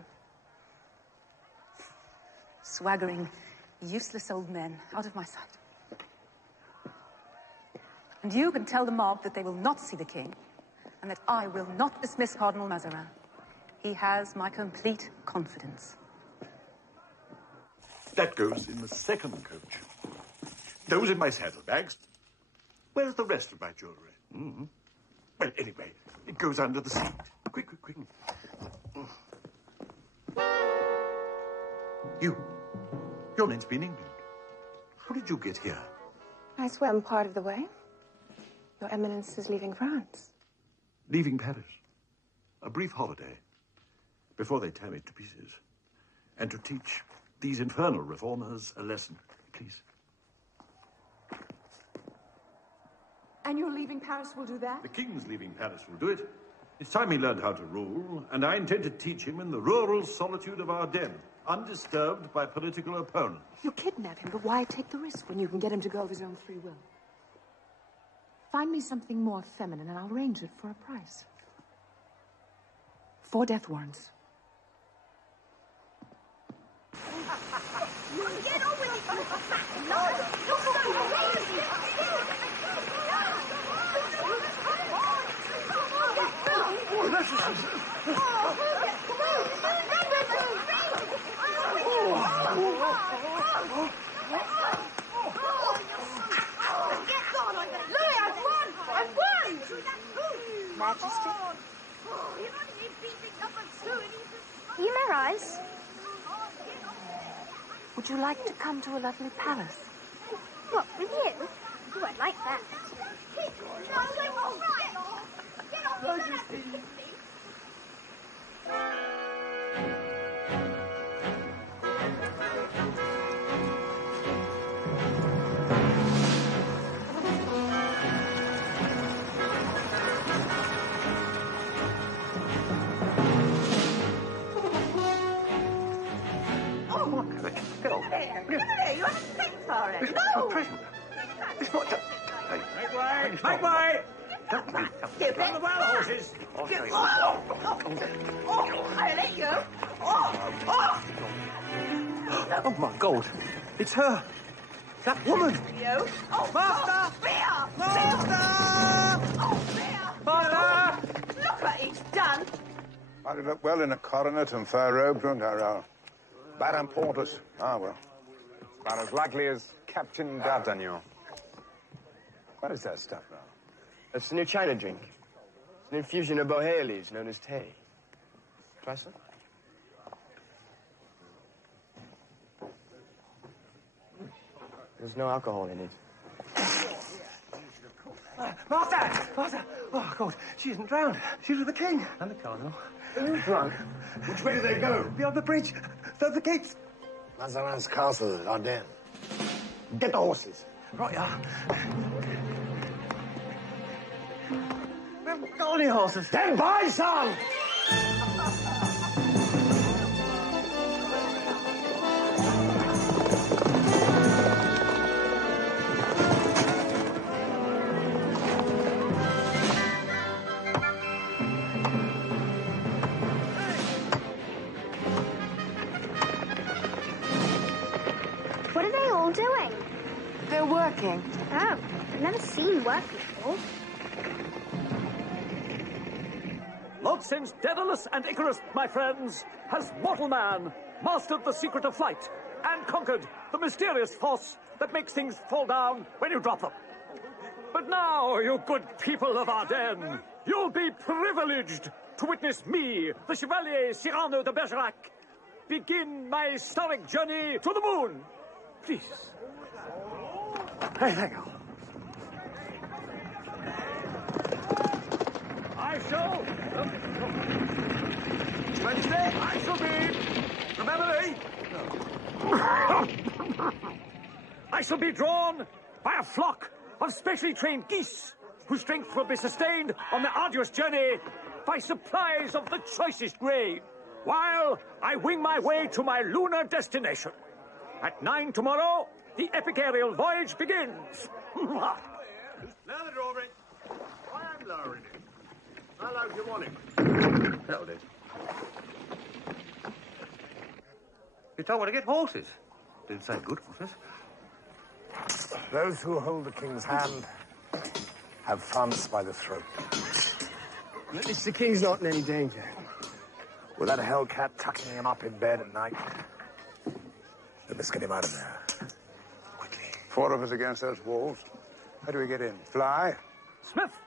Swaggering, useless old men, out of my sight. And you can tell the mob that they will not see the king, and that I will not dismiss Cardinal Mazarin. He has my complete confidence. That goes in the second coach. Those in my saddlebags. Where's the rest of my jewelry? Mm-hmm. Well, anyway, it goes under the seat. Quick, quick, quick. You're meant to be in England. How did you get here? I swam part of the way. Your Eminence is leaving France. Leaving Paris. A brief holiday. Before they tear me to pieces. And to teach these infernal reformers a lesson. Please. And your leaving Paris will do that? The king's leaving Paris will do it. It's time he learned how to rule, and I intend to teach him in the rural solitude of Ardennes, undisturbed by political opponents. You kidnap him, but why take the risk when you can get him to go of his own free will? Find me something more feminine, and I'll arrange it for a price. 4 death warrants. Get over it, you fat lord! You're so lazy! surprise. Would you like to come to a lovely palace? What, with you? You won't like that. Get off. There, you haven't paid for it. It's No! a present. It's not... Make way! Make way! Get On the well horses! Get I'll let you. Oh, my God. It's her. That woman. You. Master! Fear! Master! Oh, fear! Father! Look what he's done. Might have looked well in a coronet and fur robes, wouldn't I, Raoul? Bad importance. Ah, well. About as likely as Captain D'Artagnan. What is that stuff, Raoul? It's a new China drink. It's an infusion of Boheli's known as tea. Try some? There's no alcohol in it. Martha! Martha! Oh, God, she isn't drowned. She's with the king. And the cardinal. Drunk. Which way do they go? Beyond the bridge. The gates. Mazarin's castle at Ardennes. Get the horses. Right, we haven't got any horses. Then buy some! What are they all doing? They're working. Oh, I've never seen work before. Not since Daedalus and Icarus, my friends, has mortal man mastered the secret of flight and conquered the mysterious force that makes things fall down when you drop them. But now, you good people of Ardennes, you'll be privileged to witness me, the Chevalier Cyrano de Bergerac, begin my historic journey to the moon. Please. Hey, thank you. I shall... Wednesday, I shall be... Remember me? I shall be drawn by a flock of specially trained geese whose strength will be sustained on the arduous journey by supplies of the choicest grain, while I wing my way to my lunar destination. At 9 tomorrow, the epic aerial voyage begins. Now the drawbridge. I am lowering it. How low do you want it? That'll do. You told me to get horses. Didn't say good horses. Those who hold the king's hand have France by the throat. At least the king's not in any danger. With that hellcat tucking him up in bed at night. Let's get him out of there. Quickly. 4 of us against those walls. How do we get in? Fly? Smith!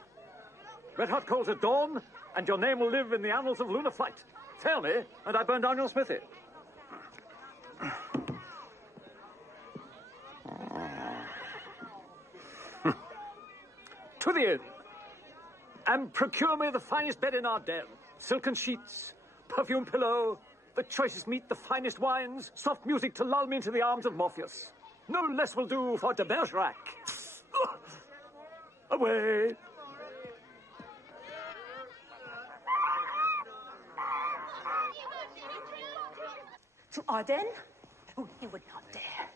Red hot coals at dawn, and your name will live in the annals of lunar flight. Tell me, and I burn down your smithy. To the inn, and procure me the finest bed in Ardennes, silken sheets, perfume pillow, the choicest meat, the finest wines, soft music to lull me into the arms of Morpheus. No less will do for de Bergerac. Away. To Ardennes? Oh, you would not dare.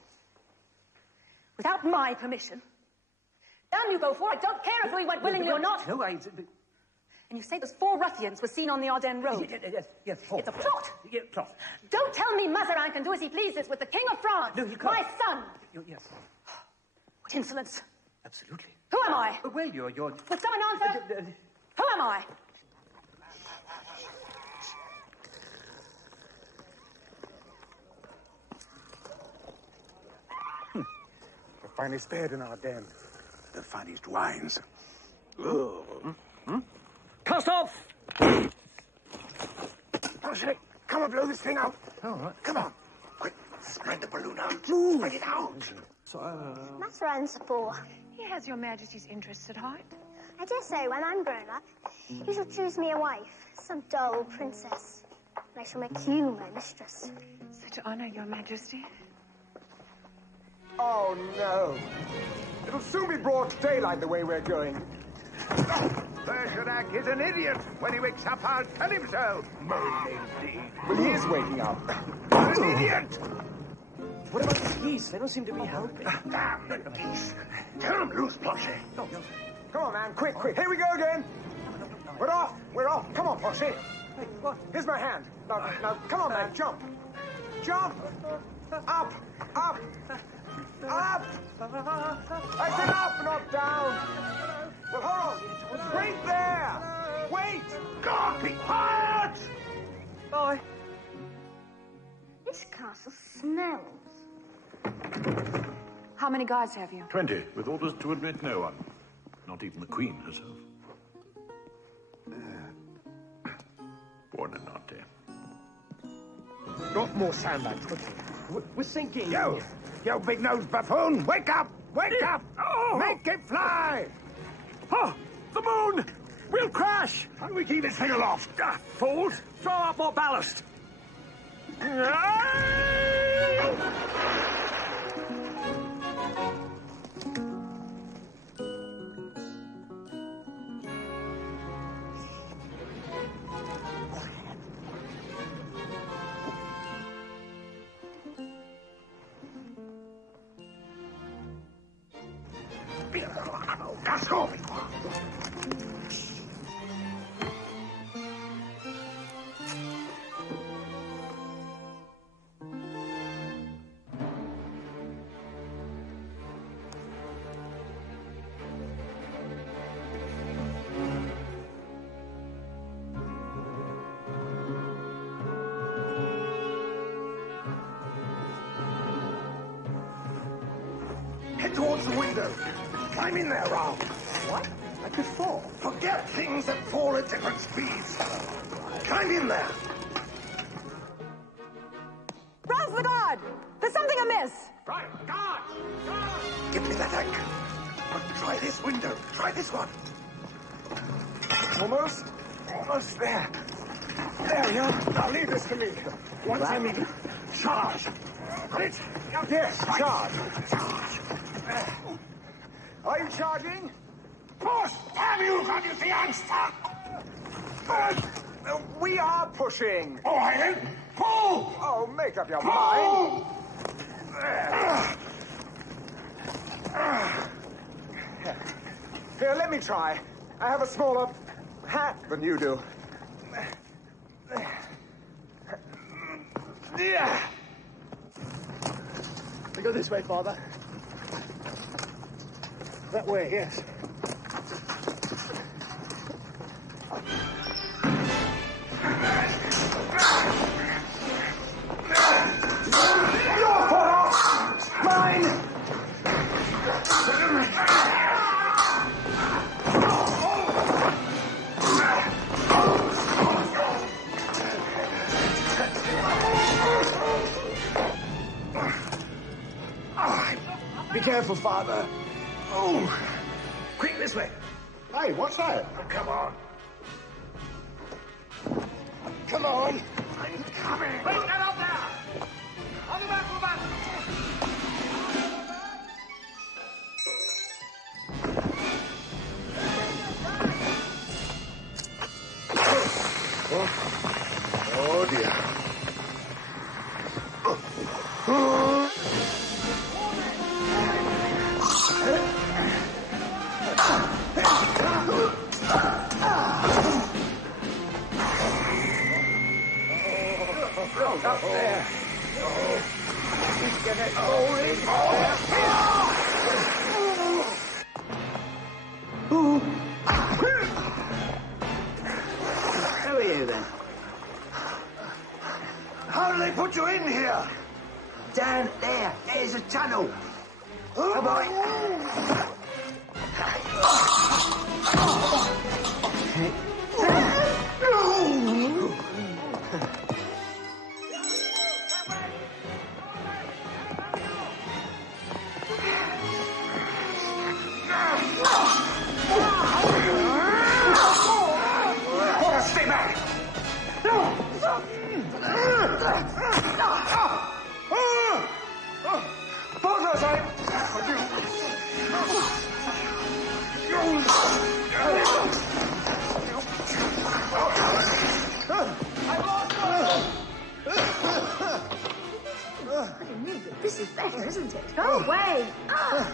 Without my permission. Down you go for. I don't care if we went willingly or not. No, And you say those 4 ruffians were seen on the Ardennes road? Yes, 4. It's a plot. Yeah, plot. Don't tell me Mazarin can do as he pleases with the King of France. No, you can't. My son. Yes. What insolence. Absolutely. Who am I? Well, you're... Will someone answer? Who am I? The finest bed in Ardennes. The finest wines. Cast off! Come on, blow this thing up. All right. Come on. Quick, spread the balloon out. Spread it out. That's sensible. He has your Majesty's interests at heart. I dare say when I'm grown up, you shall choose me a wife, some dull princess. And I shall make you my mistress. Such honor, your Majesty. Oh, no. It'll soon be broad daylight the way we're going. Bergerac is an idiot. When he wakes up, I'll tell him so. Well, he is waking up. You're an idiot. What about the geese? They don't seem to be helping. Damn the geese. Turn them loose, Posse. Come on, man. Quick, quick. Here we go again. We're off. We're off. Come on, Posse. Here's my hand. Now, come on, man. Jump. Jump. Up. Up. Up. I said up, not down. Well, hold on. Wait there. Wait. God, be quiet. Boy. This castle smells. How many guards have you? 20, with orders to admit no one. Not even the Queen herself. Buonanotte. Not more sandbags, would you? We're sinking. You big-nosed buffoon! Wake up! Wake up! Oh. Make it fly! Oh, the moon! We'll crash! How do we keep this thing aloft? Fools! Throw up more ballast! Casco! Head towards the window. Climb in there, Ralph. What? I could fall. Forget things that fall at different speeds. Climb in there. Ralph the guard! There's something amiss! Right, guard! Give me that anchor. Try this window. Try this one. Almost there. There we are. Now leave this to me. Once I meet you, charge. Got it? Yes, charge. Are you charging? Push! Have you got your fiancé? We are pushing. All right, then. Pull! Oh, make up your mind. Here, let me try. I have a smaller hat than you do. Yeah. We go this way, Father. That way, yes. Your foot off! Mine! Be careful, Father. Oh! Quick, this way. Hey, what's that? Oh, come on. Come on. I'm coming. Wait, get up there! On the back, move back! Oh, dear. Up there. Get it. Who are you, then? How do they put you in here? Down there. There's a tunnel. Come on. This is better, isn't it? Go away! Oh,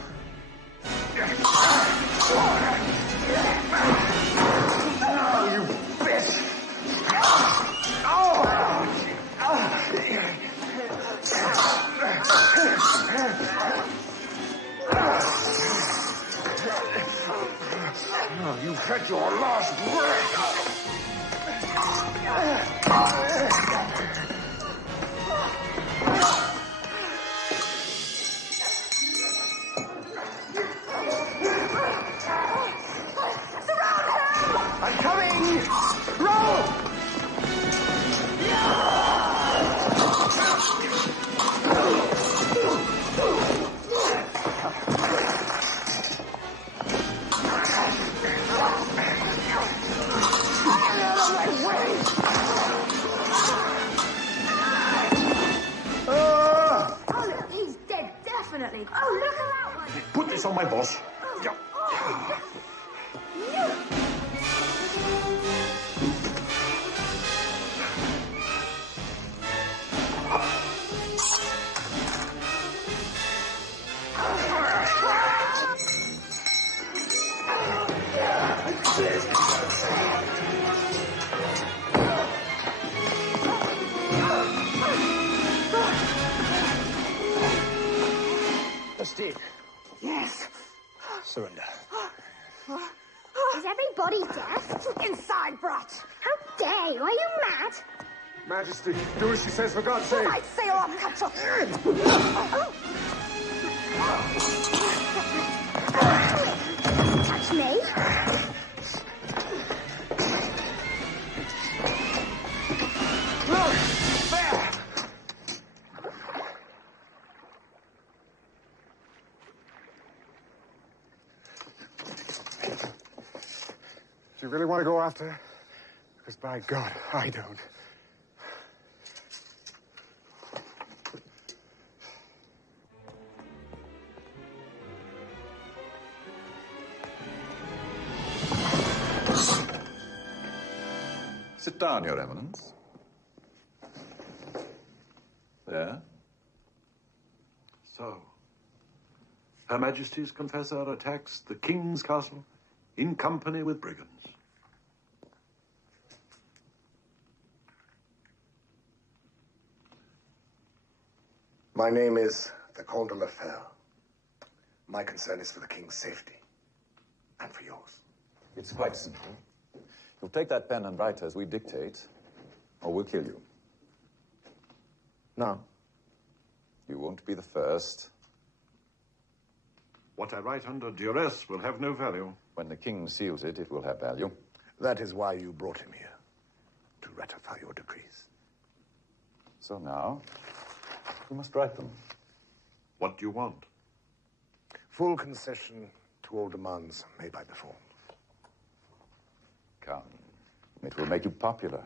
you bitch! Oh, you've had your last breath! I'm coming! Roll! Oh, look, he's dead, definitely. Oh, look at that one. Put this on my boss. Steve. Yes. Surrender. Is everybody deaf? Inside, brat. How dare you? Are you mad? Majesty, do as she says, for God's sake. I say or I'll cut your... Touch me. Look! There! Do you really want to go after her? Because by God, I don't. Sit down, Your Eminence. There. So, Her Majesty's confessor attacks the King's castle in company with brigands. My name is the Comte de la Fère. My concern is for the King's safety. And for yours. It's quite simple. You'll take that pen and write as we dictate, or we'll kill you. No. You won't be the first. What I write under duress will have no value. When the king seals it, it will have value. That is why you brought him here. To ratify your decrees. So now, you must write them. What do you want? Full concession to all demands made by the form. Come. It will make you popular.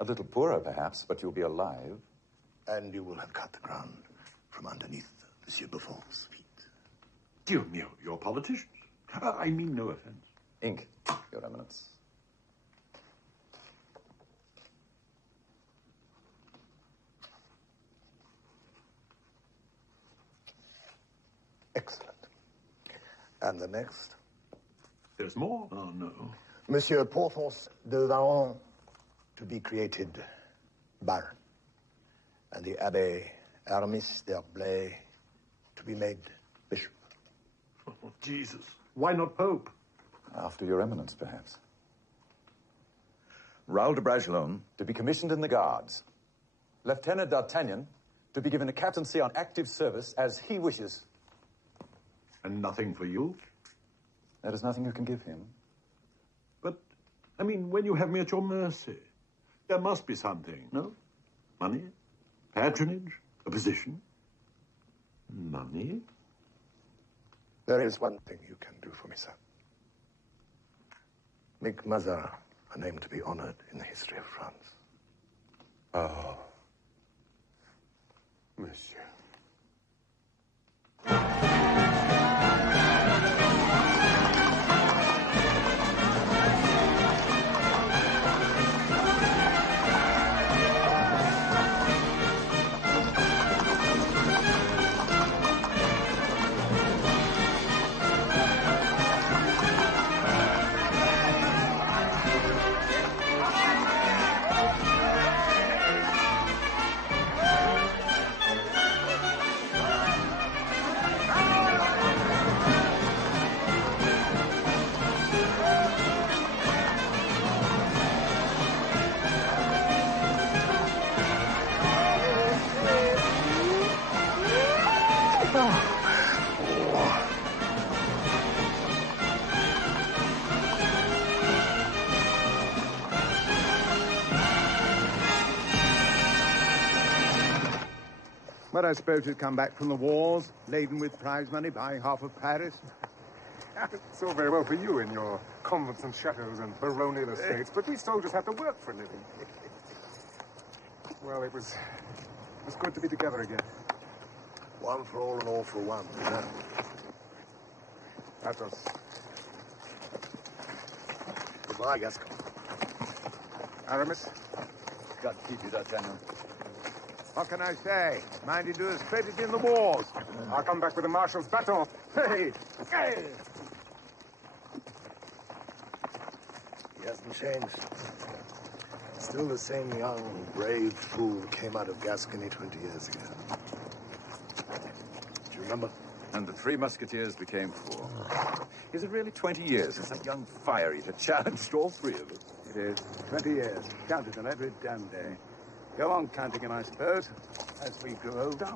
A little poorer, perhaps, but you'll be alive. And you will have cut the ground from underneath Monsieur Buffon's feet. Dieu mio, you're politicians. I mean no offense. Ink, Your Eminence. Excellent. And the next? There's more? Oh, no. Monsieur Porthos de Varon to be created Baron. And the Abbé Aramis d'Herblay to be made Bishop. Oh, Jesus. Why not Pope? After Your Eminence, perhaps. Raoul de Bragelonne to be commissioned in the Guards. Lieutenant D'Artagnan to be given a captaincy on active service as he wishes. And nothing for you? There is nothing you can give him. But, I mean, when you have me at your mercy, there must be something, no? Money? Patronage? A position? Money? There is one thing you can do for me, sir. Make Mazarin a name to be honored in the history of France. Oh, But I suppose you'd come back from the wars, laden with prize money, buying half of Paris. It's all very well for you in your convents and chateaux and baronial estates, but we soldiers have to work for a living. Well, it was good to be together again. One for all and all for one, you know. That was... Goodbye, Gascon. Aramis? God keep you, D'Artagnan. What can I say? Mind you do us credit in the wars. I'll come back with the marshal's baton. Hey! Hey! He hasn't changed. Still the same young, brave fool came out of Gascony 20 years ago. Do you remember? And the 3 musketeers became 4. Is it really 20 years since that young fire-eater challenged all 3 of us? It is. 20 years. Counted on every damn day. Go on counting him, I suppose, as we grow older.